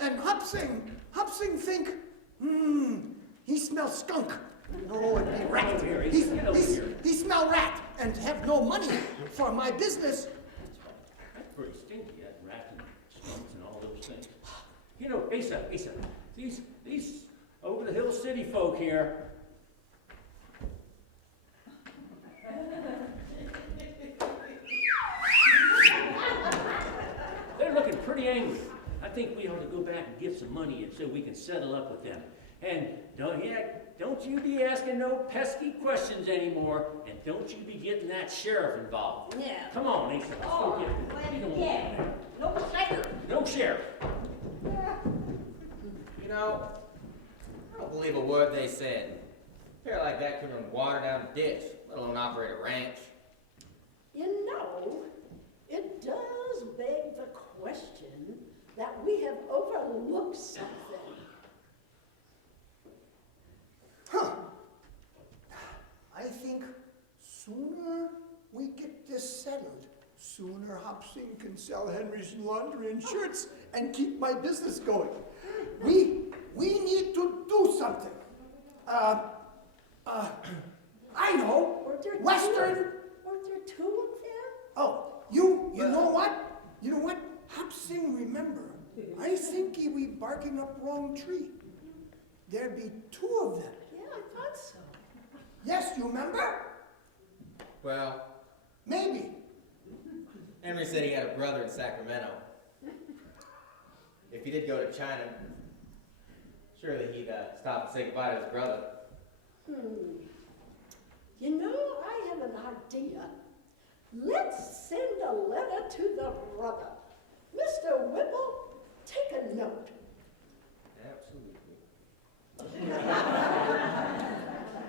And Hop Sing think, he smells skunk. No, it'd be rat. He smell rat and have no money for my business. That's pretty stinky, that rat and skunks and all those things. You know, Asa, these over the hill city folk here. They're looking pretty angry. I think we ought to go back and give some money and so we can settle up with them. And don't you be asking no pesky questions anymore, and don't you be getting that sheriff involved. Yeah. Come on, Asa, let's go get him. You don't want him there. No sheriff. No sheriff. You know, I don't believe a word they said. A pair like that could run water down a ditch, let alone operate a ranch. You know, it does beg the question that we have overlooked something. I think sooner we get this settled, sooner Hop Sing can sell Henry's laundry and shirts and keep my business going. We need to do something. I know. Weren't there Western. Weren't there two of them? Oh, you know what? You know what? Hop Sing, remember, I think he be barking up wrong tree. There be two of them. Yeah, I thought so. Yes, you remember? Well, Maybe. Henry said he had a brother in Sacramento. If he did go to China, surely he'd stop and say goodbye to his brother. You know, I have an idea. Let's send a letter to the brother. Mr. Whipple, take a note. Absolutely.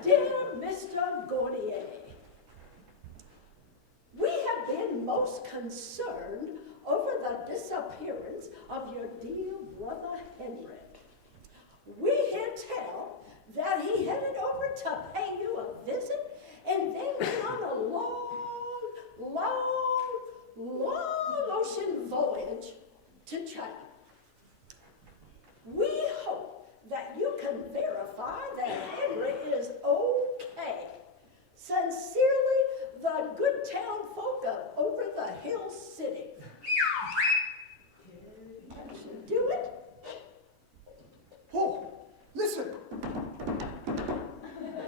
Dear Mr. Gordier, we have been most concerned over the disappearance of your dear brother Henry. We hear tell that he headed over to pay you a visit and then went on a long ocean voyage to China. We hope that you can verify that Henry is okay. Sincerely, the good town folk of Over the Hill City. That should do it. Oh, listen.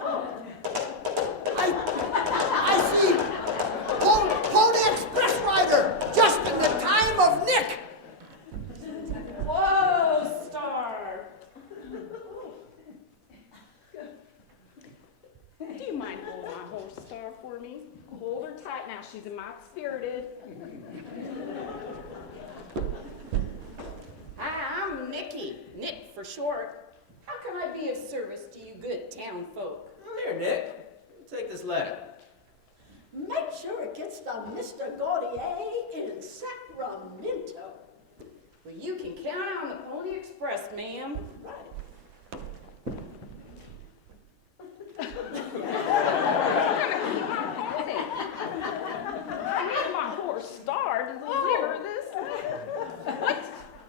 Oh, I see. Pony Express rider, just in the time of Nick. Whoa, Star. Do you mind holding my horse, Star, for me? Hold her tight now. She's a mite spirited. Hi, I'm Nicky. Nick for short. How can I be of service to you good town folk? Here, Nick. Take this letter. make sure it gets to Mr. Gaudier in Sacramento. Well, you can count on the Pony Express, ma'am. Right. I need my horse Star to deliver this.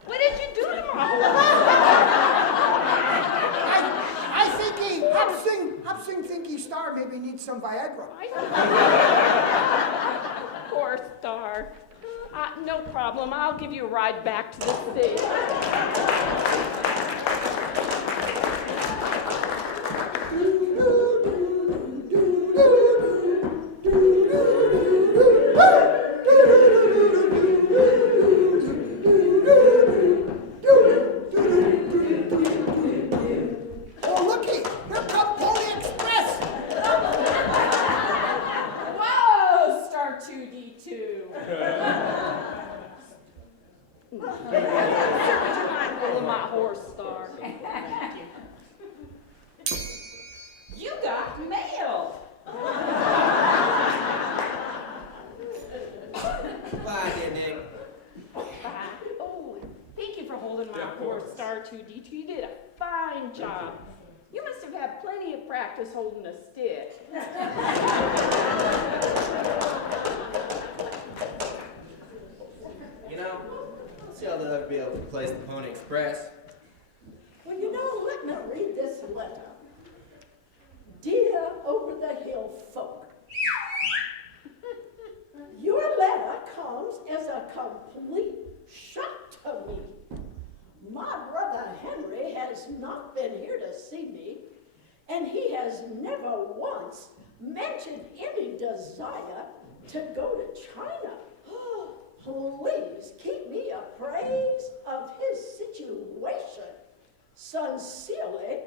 What did you do to my horse? I think Hopsing think he Star maybe needs some Viagra. Poor Star. No problem. I'll give you a ride back to the city. Oh, looky! Here comes Pony Express! Whoa, Star 2D2. Would you mind holding my horse, Star? Thank you. You got mail. Bye, dear Nick. Bye. Oh, thank you for holding my horse, Star 2D2. You did a fine job. You must have had plenty of practice holding a stick. You know, let's see how they'll ever be able to replace the Pony Express. Well, you know, let me read this letter. Dear Over the Hill folk, your letter comes as a complete shock to me. My brother Henry has not been here to see me, and he has never once mentioned any desire to go to China. Please keep me appraised of his situation. Sincerely,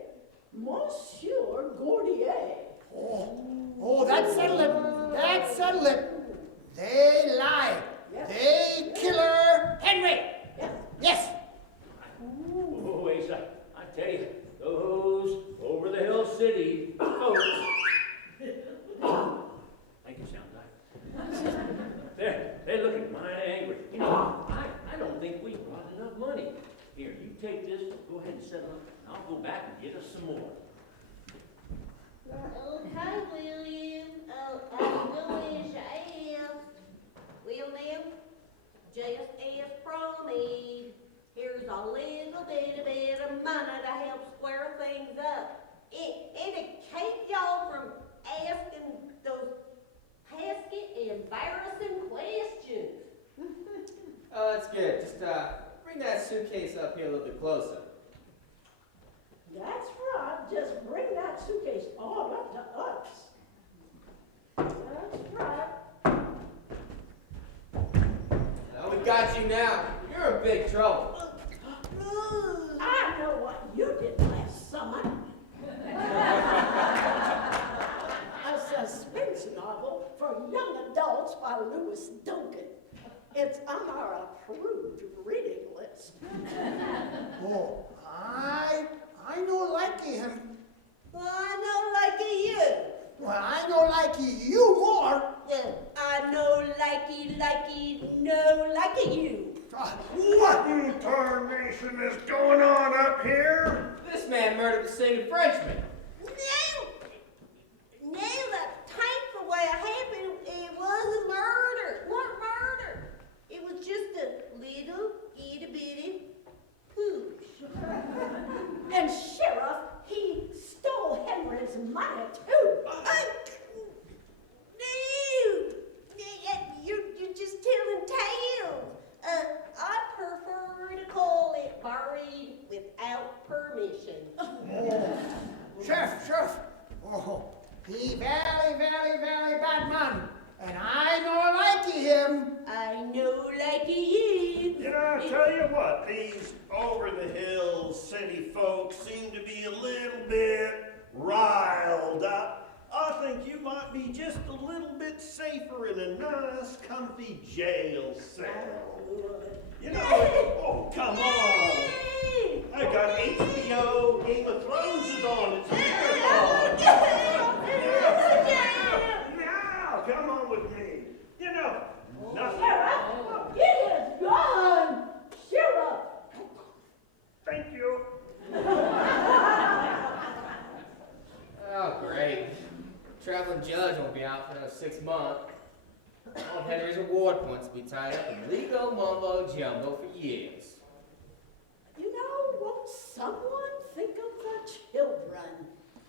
Monsieur Gaudier. Oh, that settled it. That settled it. They lie. Yes. They killer Henry. Yes. Yes. Oh, Asa, I tell you, those Over the Hill City folks. Thank you, Sound Guy. They're looking mighty angry. You know, I don't think we brought enough money. Here, you take this, go ahead and settle up, and I'll go back and get us some more. Oh, hi, William. Oh, I'm William. William, just as promised, here's a little bit of money to help square things up. And to keep y'all from asking those pesky, embarrassing questions. Oh, that's good. Just bring that suitcase up here a little bit closer. That's right. Just bring that suitcase all up to us. That's right. Well, we got you now. You're in big trouble. I know what you did last summer. A suspense novel for young adults by Lewis Duncan. It's on our approved reading list. Oh, I know likey him. Well, I know like you. Well, I know likey you more. I no likey you. What in tarnation is going on up here? This man murdered the singing Frenchman. No, that tain't the way it happened. It wasn't murder. What murder? It was just a little itty bitty pooch. And Sheriff, he stole Henry's money too. No, you're just telling tales. I prefer to call it buried without permission. Sheriff. Oh, he very bad man. And I no likey him. I know like you. You know, I tell you what, these over-the-hill city folks seem to be a little bit riled up. I think you might be just a little bit safer in a nice, comfy jail cell. You know, oh, come on. I got HBO, Game of Thrones is on. It's marathon. Now, come on with me. You know, nothing. Sheriff, he is gone. Sheriff. Thank you. Oh, great. Traveling judge won't be out for another 6 months. Old Henry's award points will be tied up in legal mumbo jumbo for years. You know, won't someone think of the children?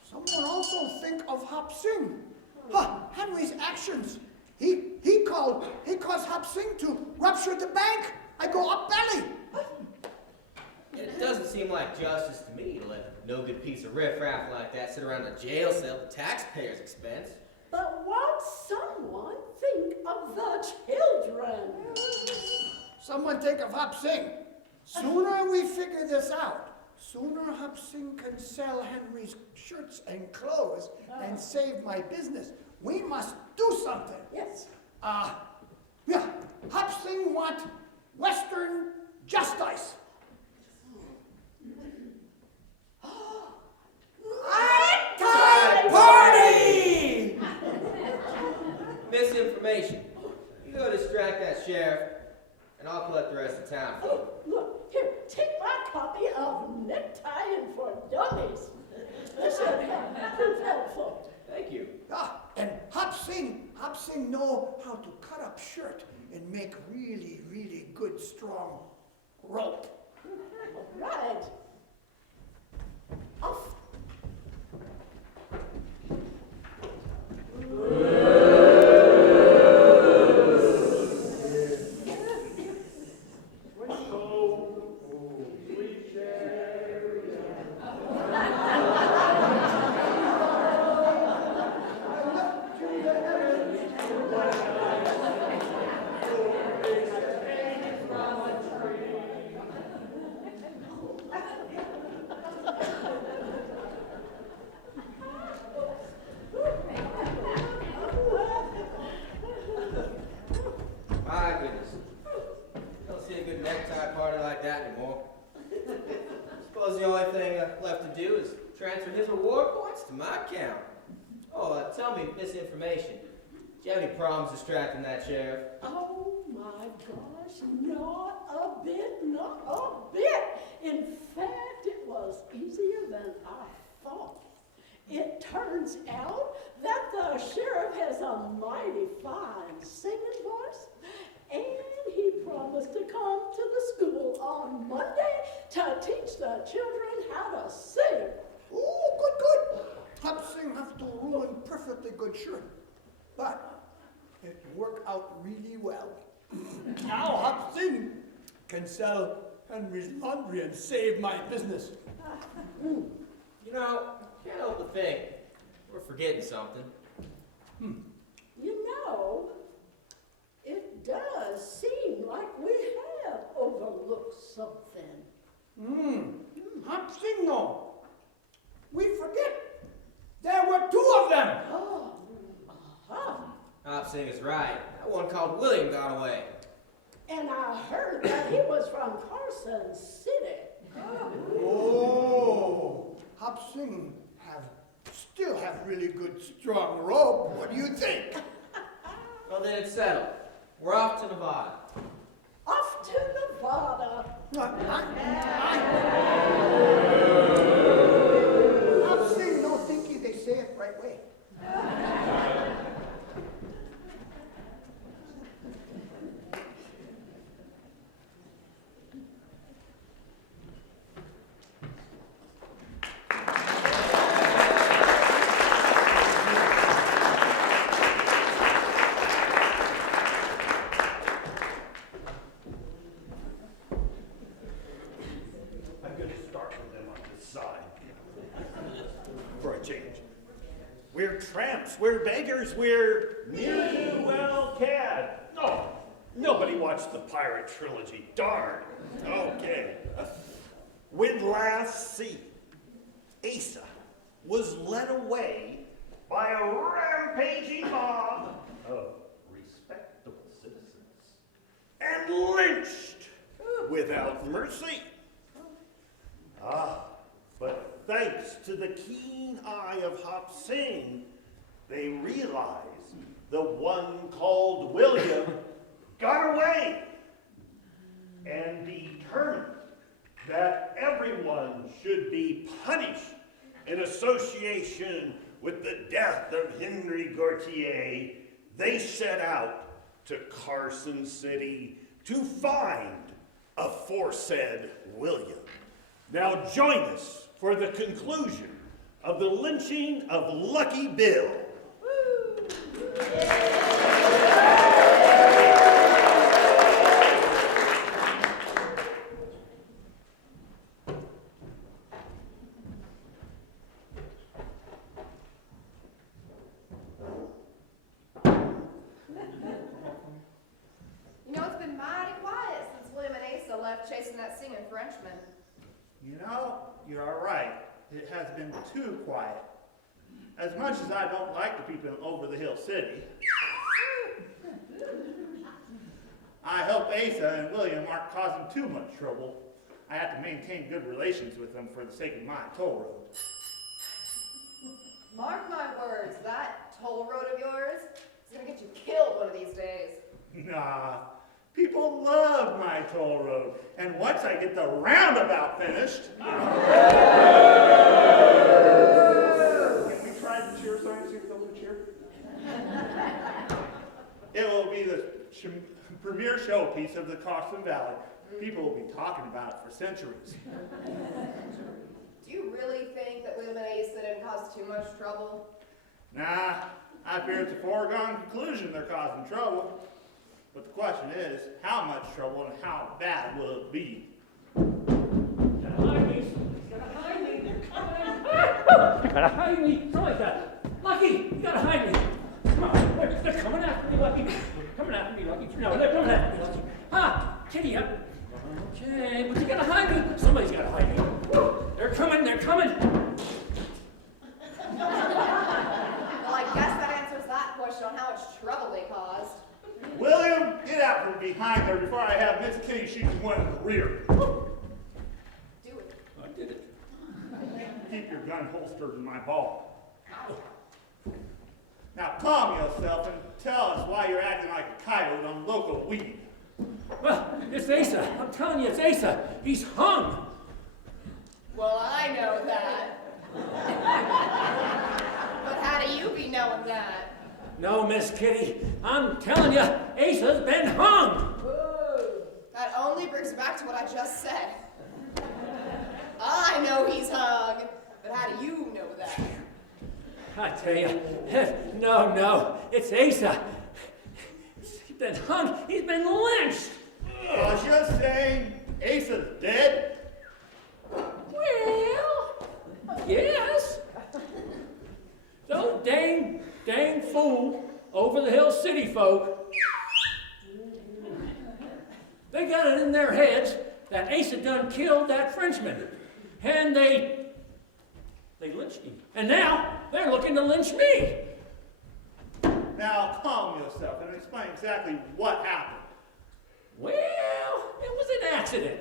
Someone also think of Hop Sing. Henry's actions. He caused Hop Sing to rupture the bank. I go up belly. It doesn't seem like justice to me to let no good piece of riffraff like that sit around a jail cell at the taxpayers' expense. But won't someone think of the children? Someone think of Hop Sing. Sooner we figure this out, sooner Hop Sing can sell Henry's shirts and clothes and save my business. We must do something. Yes. Yeah, Hop Sing want Western justice. Party! Misinformation. You go distract that sheriff, and I'll collect the rest of town. Oh, look, here, take my copy of Necktying for Dummies. This should prove helpful. Thank you. And Hop Sing know how to cut up shirt and make really good strong rope. Right. Off. My goodness. Don't see a good necktie party like that anymore. Suppose the only thing left to do is transfer his reward points to my account. Oh, tell me misinformation. Do you have any problems distracting that sheriff? Oh my gosh, not a bit, not a bit. In fact, it was easier than I thought. It turns out that the sheriff has a mighty fine singing voice, and he promised to come to the school on Monday to teach the children how to sing. Oh, good. Hop Sing have to ruin perfectly good shirt, but it work out really well. Now Hop Sing can sell Henry's laundry and save my business. You know, can't help but think we're forgetting something. You know, it does seem like we have overlooked something. Hop Sing no. We forget. There were two of them. Oh, Hop Sing is right. That one called William got away. and I heard that he was from Carson City. Oh, Hop Sing still have really good strong rope. What do you think? Well, then it's settled. We're off to Nevada. Off to Nevada. I'm saying no thinking they say it right way. I'm going to start with them on this side. For a change. We're tramps, we're beggars, we're well-cad. No, nobody watched the Pirate Trilogy. Darn. Okay. When last seen, Asa was led away by a rampaging mob of respectable citizens and lynched without mercy. But thanks to the keen eye of Hop Sing, they realized the one called William got away and determined that everyone should be punished in association with the death of Henry Gautier. They set out to Carson City to find aforesaid William. Now join us for the conclusion of the lynching of Lucky Bill. You know, it's been mighty quiet since William and Asa left chasing that singing Frenchman. You know, you're right. It has been too quiet. As much as I don't like the people over the hill city, I hope Asa and William aren't causing too much trouble. I have to maintain good relations with them for the sake of my toll road. Mark my words, that toll road of yours is gonna get you killed one of these days. Nah, people love my toll road. And once I get the roundabout finished, can we try the cheer sign, see if they'll cheer? It will be the premier showpiece of the Carson Valley. People will be talking about it for centuries. Do you really think that William and Asa didn't cause too much trouble? Nah, I fear it's a foregone conclusion they're causing trouble. But the question is, how much trouble and how bad will it be? Gotta hide me. Gotta hide me. They're coming. Gotta hide me. Something like that. Lucky, you gotta hide me. Come on. They're coming after me, Lucky. Coming after me, Lucky. No, they're coming after me, Lucky. Ah, Kitty, okay, but you gotta hide me. Somebody's gotta hide me. They're coming. They're coming. Well, I guess that answers that question on how much trouble they caused. William, get out from behind her before I have Miss Kitty shoot you one in the rear. Do it. I did it. Keep your gun holstered in my ball. Now calm yourself and tell us why you're acting like a coyote on local weed. Well, it's Asa. I'm telling you, it's Asa. He's hung. Well, I know that. But how do you be knowing that? No, Miss Kitty. I'm telling you, Asa's been hung. Whoa. That only brings me back to what I just said. I know he's hung, but how do you know that? I tell you, no, it's Asa. He's been hung. He's been lynched. I was just saying, Asa's dead. Well, yes. Those dang fool over the hill city folk, they got it in their heads that Asa done killed that Frenchman. And they lynched him. And now they're looking to lynch me. Now calm yourself and explain exactly what happened. Well, it was an accident.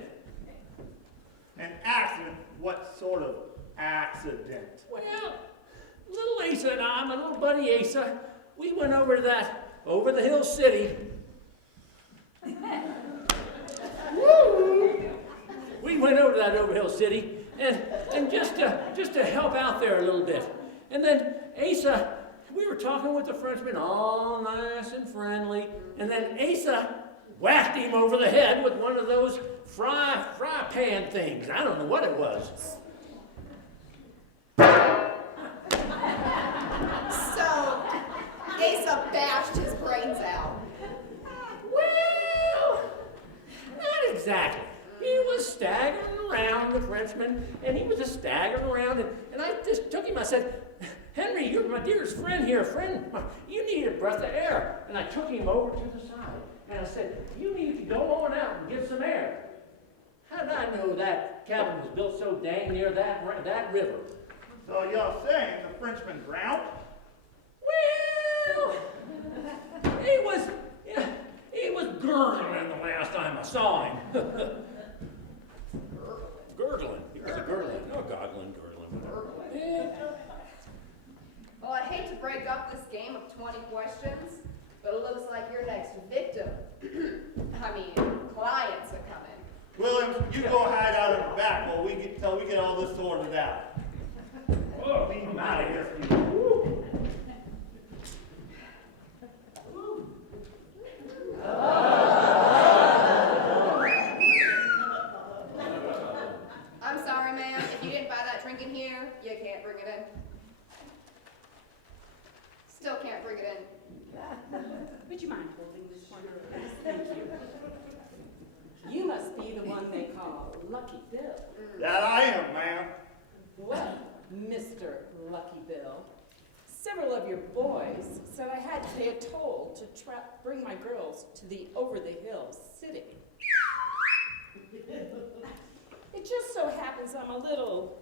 An accident? What sort of accident? Well, little Asa and I, my little buddy Asa, we went over to that over the hill city. We went over to that Overhill City and just to help out there a little bit. And then Asa, we were talking with the Frenchman, all nice and friendly, and then Asa whacked him over the head with one of those fry pan things. I don't know what it was. So, Asa bashed his brains out. Well, not exactly. He was staggering around, the Frenchman, and he was just staggering around, and I just took him. I said, Henry, you're my dearest friend here. Friend, you need a breath of air. And I took him over to the side, and I said, you need to go on out and get some air. How did I know that cabin was built so dang near that river? So y'all saying the Frenchman drowned? Well, he was gurgling the last time I saw him. Gurgling. He was a gurgling. No, gurgling. Yeah. Well, I hate to break up this game of 20 questions, but it looks like your next victim, clients are coming. Williams, you go hide out in the back while till we get all this sorted out. Oh, leave him out of here. I'm sorry, ma'am. If you didn't buy that drink in here, you can't bring it in. Still can't bring it in. Would you mind holding this one? Thank you. You must be the one they call Lucky Bill. That I am, ma'am. Well, Mr. Lucky Bill, several of your boys said I had to pay a toll to bring my girls to the over-the-hill city. It just so happens I'm a little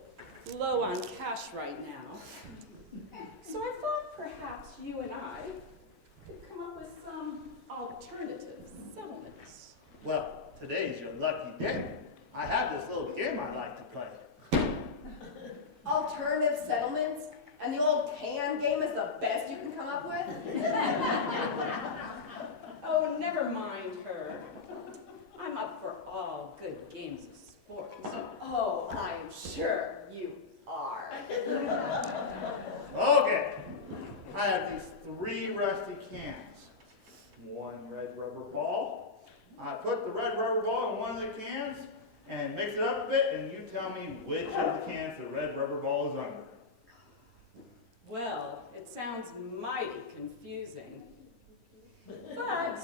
low on cash right now. So I thought perhaps you and I could come up with some alternative settlements. Well, today's your lucky day. I have this little game I like to play. Alternative settlements? And the old can game is the best you can come up with? Oh, never mind her. I'm up for all good games of sport. Oh, I'm sure you are. Okay. I have these 3 rusty cans. 1 red rubber ball. I put the red rubber ball in one of the cans and mix it up a bit, and you tell me which of the cans the red rubber ball is under. Well, it sounds mighty confusing, but I'll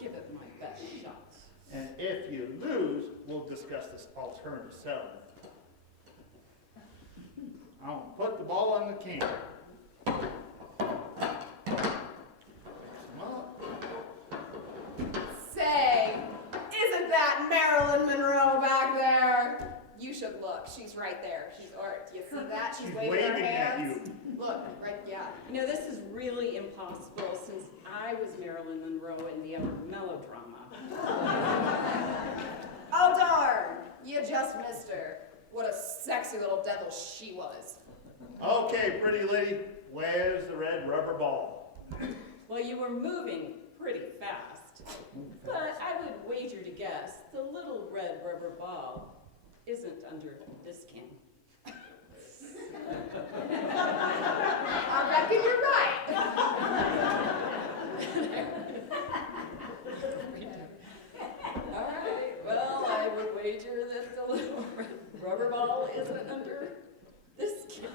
give it my best shot. And if you lose, we'll discuss this alternative settlement. I'll put the ball on the can. Mix them up. Say, isn't that Marilyn Monroe back there? You should look. She's right there. Do you see that? She's waving her waving at hands. you. Look, right, yeah. You know, this is really impossible since I was Marilyn Monroe in the other melodrama. Oh, darn. You just missed her. What a sexy little devil she was. Okay, pretty lady, where's the red rubber ball? Well, you were moving pretty fast, but I would wager to guess the little red rubber ball isn't under this can. I reckon you're right. All right, well, I would wager that the little red rubber ball isn't under this can.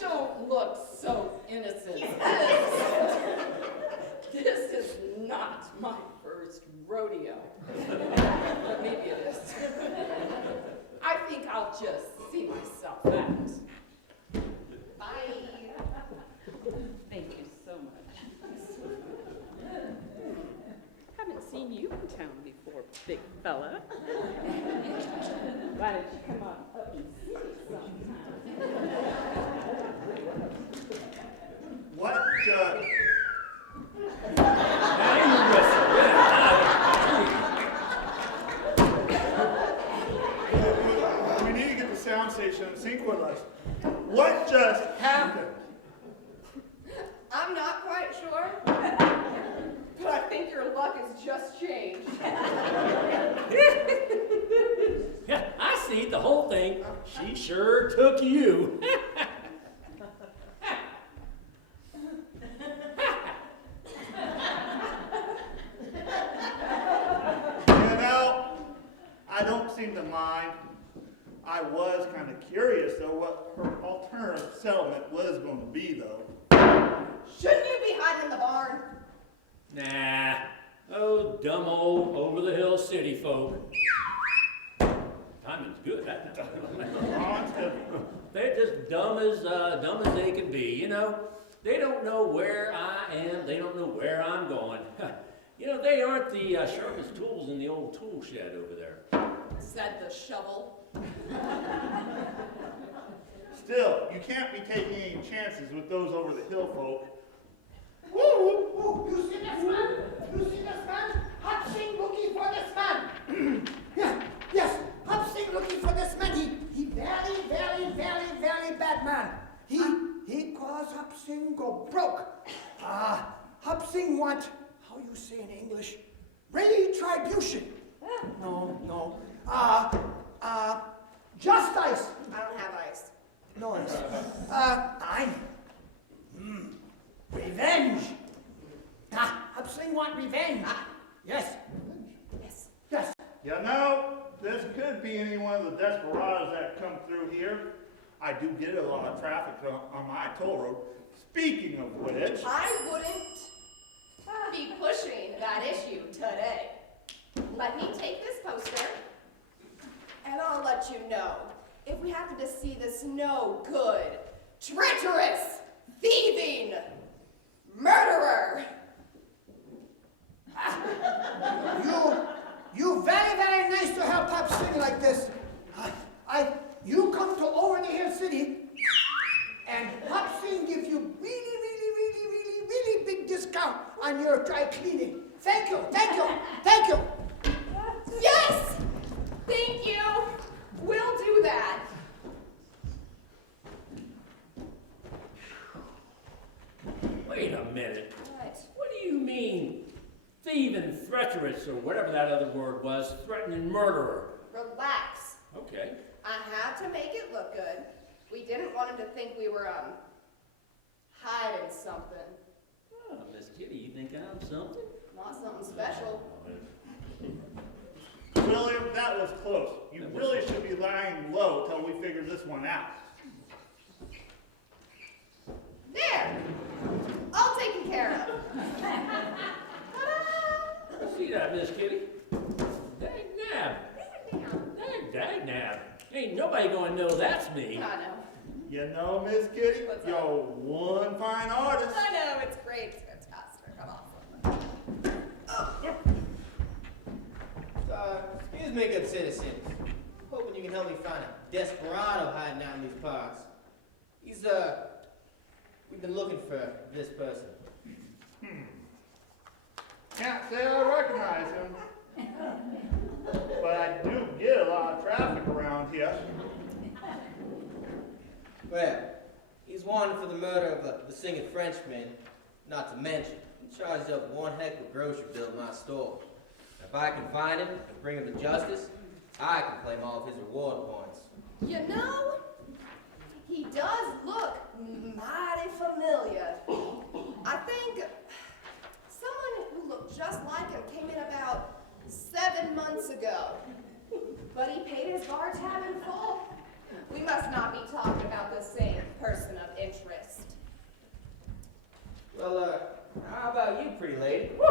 Don't look so innocent. This is not my first rodeo. But maybe it is. I think I'll just see myself out. Bye. Thank you so much. Haven't seen seen you in town before, big fella. Why don't you come on up and see me sometime? What just... We need to get the sound station in sync with us. What just happened? I'm not quite sure, but I think your luck has just changed. Yeah, I see the whole thing. She sure took you. You know, I don't seem to mind. I was kind of curious, though, what her alternative settlement was going to be, though. Shouldn't you be hiding in the barn? Nah. Oh, dumb old over-the-hill city folk. Timing's good. They're just dumb as they can be, you know. They don't know where I am. They don't know where I'm going. You know, they aren't the sharpest tools in the old tool shed over there. Said the shovel. Still, you can't be taking any chances with those over-the-hill folk. Woo! Woo! You see this man? You see this man? Hopsing looking for this man. Yes. Hopsing looking for this man. He very bad man. He cause Hopsing go broke. Hopsing want, how you say in English? Retribution. No. Just ice. I don't have ice. No ice. I'm. Revenge. Hopsing want revenge. Yes. You know, this could be any one of the desperados that come through here. I do get a lot of traffic on my toll road. Speaking of which... I wouldn't be pushing that issue today. Let me take this poster, and I'll let you know if we happen to see this no good, treacherous, thieving murderer. You very nice to help Hopsing like this. You come to Over the Hill City, and Hopsing gives you really big discount on your dry cleaning. Thank you. Yes! Thank you. We'll do that. Wait a minute. What? What do you mean, thieving, treacherous, or whatever that other word was, threatening murderer? Relax. Okay. I had to make it look good. We didn't want him to think we were, hiding something. Oh, Miss Kitty, you think I'm something? Not something special. William, that was close. You really should be lying low till we figure this one out. There! All taken care of. See that, Miss Kitty? Dag nab. Dag nab. Ain't nobody gonna know that's me. I know. You know, Miss Kitty, What's you're up? one fine artist. I know, it's great. It's fantastic. I'm awesome. Excuse me, good citizens. Hoping you can help me find a desperado hiding out in these parts. We've been looking for this person. Can't say I recognize him. But I do get a lot of traffic around here. Well, he's wanted for the murder of the singing Frenchman, not to mention, he charged up one heck of a grocery bill at my store. If I can find him and bring him to justice, I can claim all of his reward points. You know, he does look mighty familiar. I think someone who looked just like him came in about 7 months ago. But he paid his bar tab in full. We must not be talking about the same person of interest. Well, how about you, pretty lady? You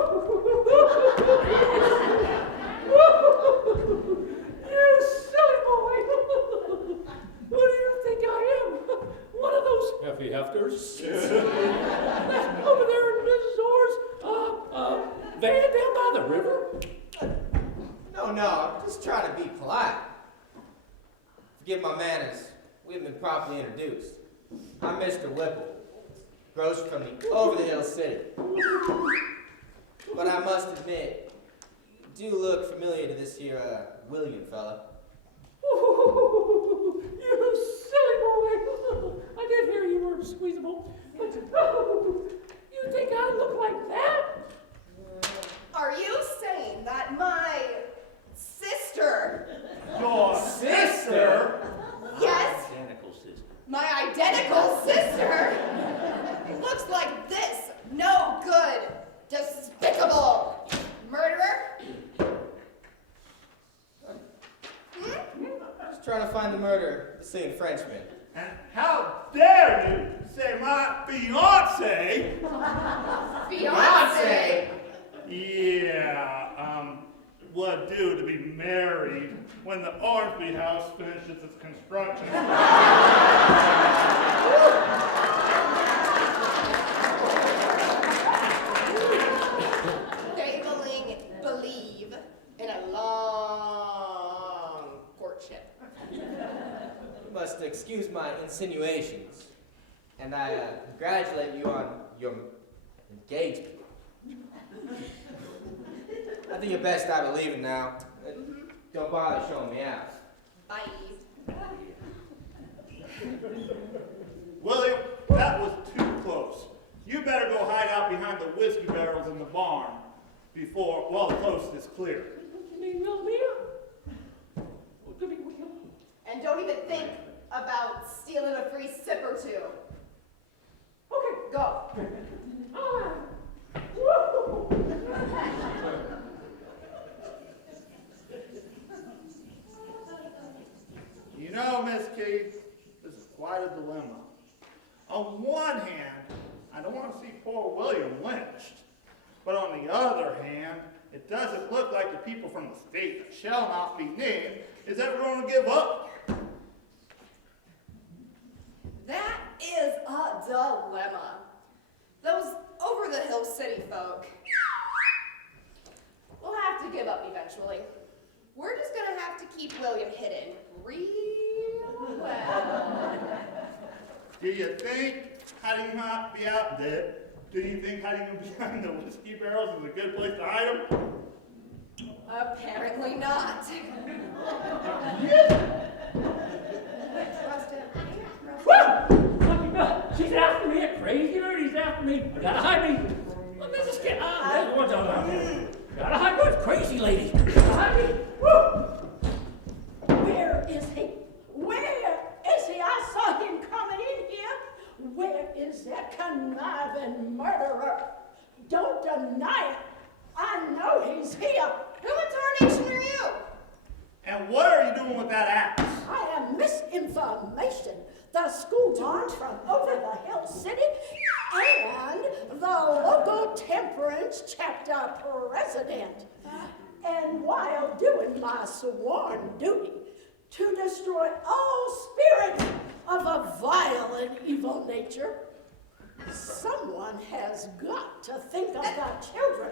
silly boy! Who do you think I am? One of those hefty hefters? Over there in Mrs. Orr's van down by the river? no, I'm just trying to be polite. Forgive my manners. We haven't been properly introduced. I'm Mr. Whipple, grocer from the over-the-hill city. But I must admit, you do look familiar to this here, William fella. Ooh, you silly boy. I did hear you were squeezable. But you think I look like that? Are you saying that my sister, Your sister? yes, Identical sister. my identical sister, looks like this no good, despicable murderer? Just trying to find the murderer, the singing Frenchman. And how dare you say my fiance? Fiance? Yeah, would do to be married when the Ormsby house finishes its construction. They believe in a long courtship. You must excuse my insinuations, and I congratulate you on your engagement. I think you're best out of leaving now. Don't bother showing me out. Bye. William, that was too close. You better go hide out behind the whiskey barrels in the barn while the coast is clear. You mean real beer? What could be real? And don't even think about stealing a free sip or two. Okay. Go. All right. Woo! You know, Miss Keith, this is quite a dilemma. On one hand, I don't want to see poor William lynched. But on the other hand, it doesn't look like the people from the state that shall not be named is ever going to give up. That is a dilemma. Those over-the-hill city folk will have to give up eventually. We're just gonna have to keep William hidden real well. Do you think hiding him out be out there? Do you think hiding him behind the whiskey barrels is a good place to hide him? Apparently not. Trust him. Lucky Bill, she's after me. A crazy bird, he's after me. I gotta hide me. Well, Mrs. There's one talking about. Gotta hide me. Crazy lady. Gotta hide me. Woo! Where is he? Where is he? I saw him coming in here. Where is that conniving murderer? Don't deny it. I know he's here. Who in tarnation are you? And what are you doing with that axe? I am misinformation. The school board from over the hill city and the local temperance chapter president. And while doing my sworn duty to destroy all spirits of a vile and evil nature, someone has got to think of the children.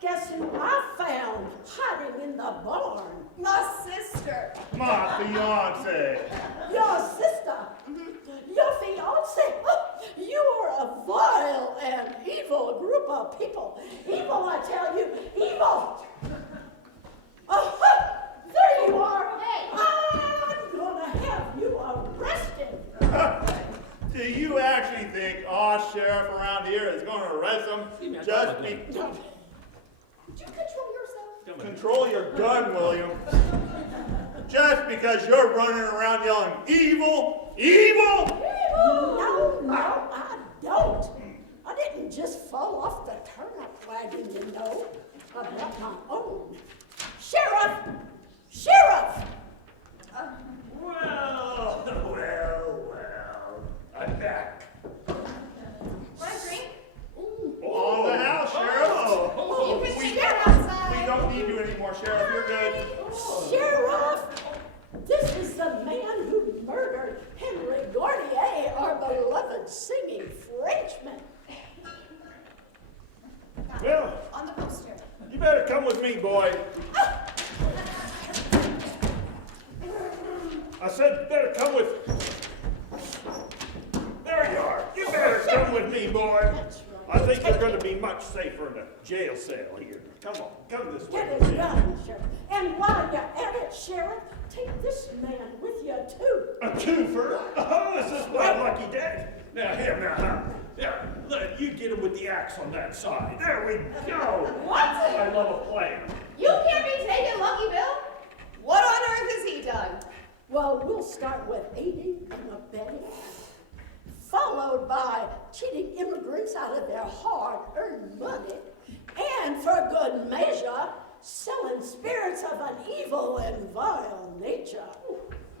Guess who I found hiding in the barn? My sister. My fiance. Your sister. Your fiance. Oh, you are a vile and evil group of people. Evil, I tell you. Evil. Oh, there you are. Hey. I'm gonna have you arrested. Do you actually think our sheriff around here is going to arrest him? Just be... Would you control yourself? Control your gun, William. Just because you're running around yelling, evil, evil! No, I don't. I didn't just fall off the turnip wagon, you know. I brought my own. Sheriff! Sheriff! Well, I'm back. Want a drink? On the house, Sheriff. You can we, sit outside. we don't need you anymore, Sheriff. You're good. Sheriff! This is the man who murdered Henry Gordier, our beloved singer. with me, boy. I said, better come with. There you are. You better come with me, boy. I think you're going to be much safer in a jail cell here. Come on, come this way. Get it done, Sheriff. And while you're at it, Sheriff, take this man with you, too. A twofer? Oh, this is my lucky day. Now, here, now, there, you get him with the axe on that side. There we go. What? I love a plan. You can't be taking Lucky Bill? What on earth has he done? Well, we'll start with aiding and abetting, followed by cheating immigrants out of their hard-earned money, and for good measure, selling spirits of an evil and vile nature.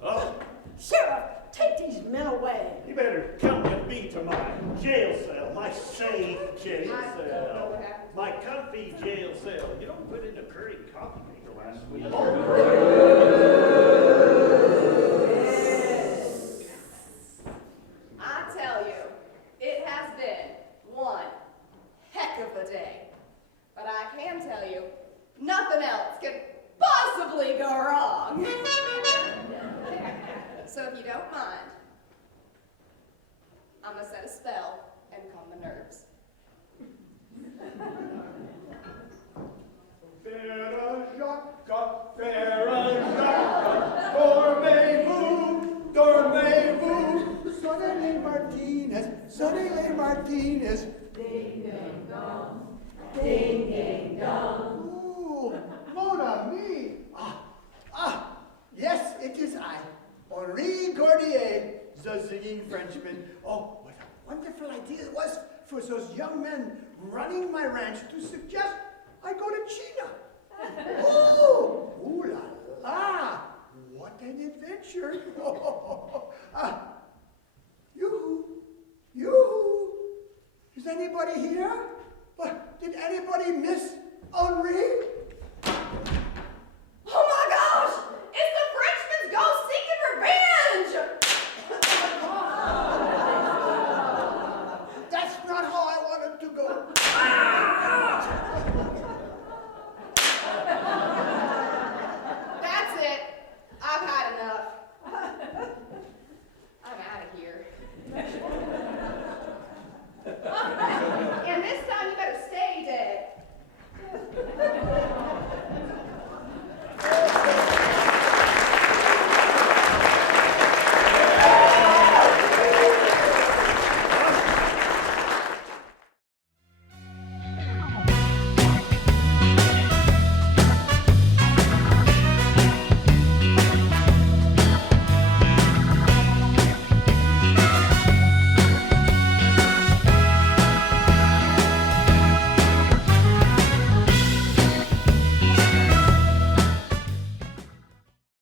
Oh, Sheriff, take these men away. you better come with me to my jail cell, my safe jail I don't know cell, what happened. my comfy jail cell. You don't put in a curry coffee maker last week. I tell you, it has been one heck of a day. But I can tell you, nothing else can possibly go wrong. So if you don't mind, I'm gonna set a spell and calm the nerves. Dormez-vous, Sonny Martinez, Sonny Martinez. Ding, ding, dong. Ding, ding, dong. Ooh, mon ami. Yes, it is I, Henri Gordier, the singing Frenchman. Oh, what a wonderful idea it was for those young men running my ranch to suggest I go to China. Ooh la la, what an adventure. Yoo-hoo. Is anybody here? Did anybody miss Henri?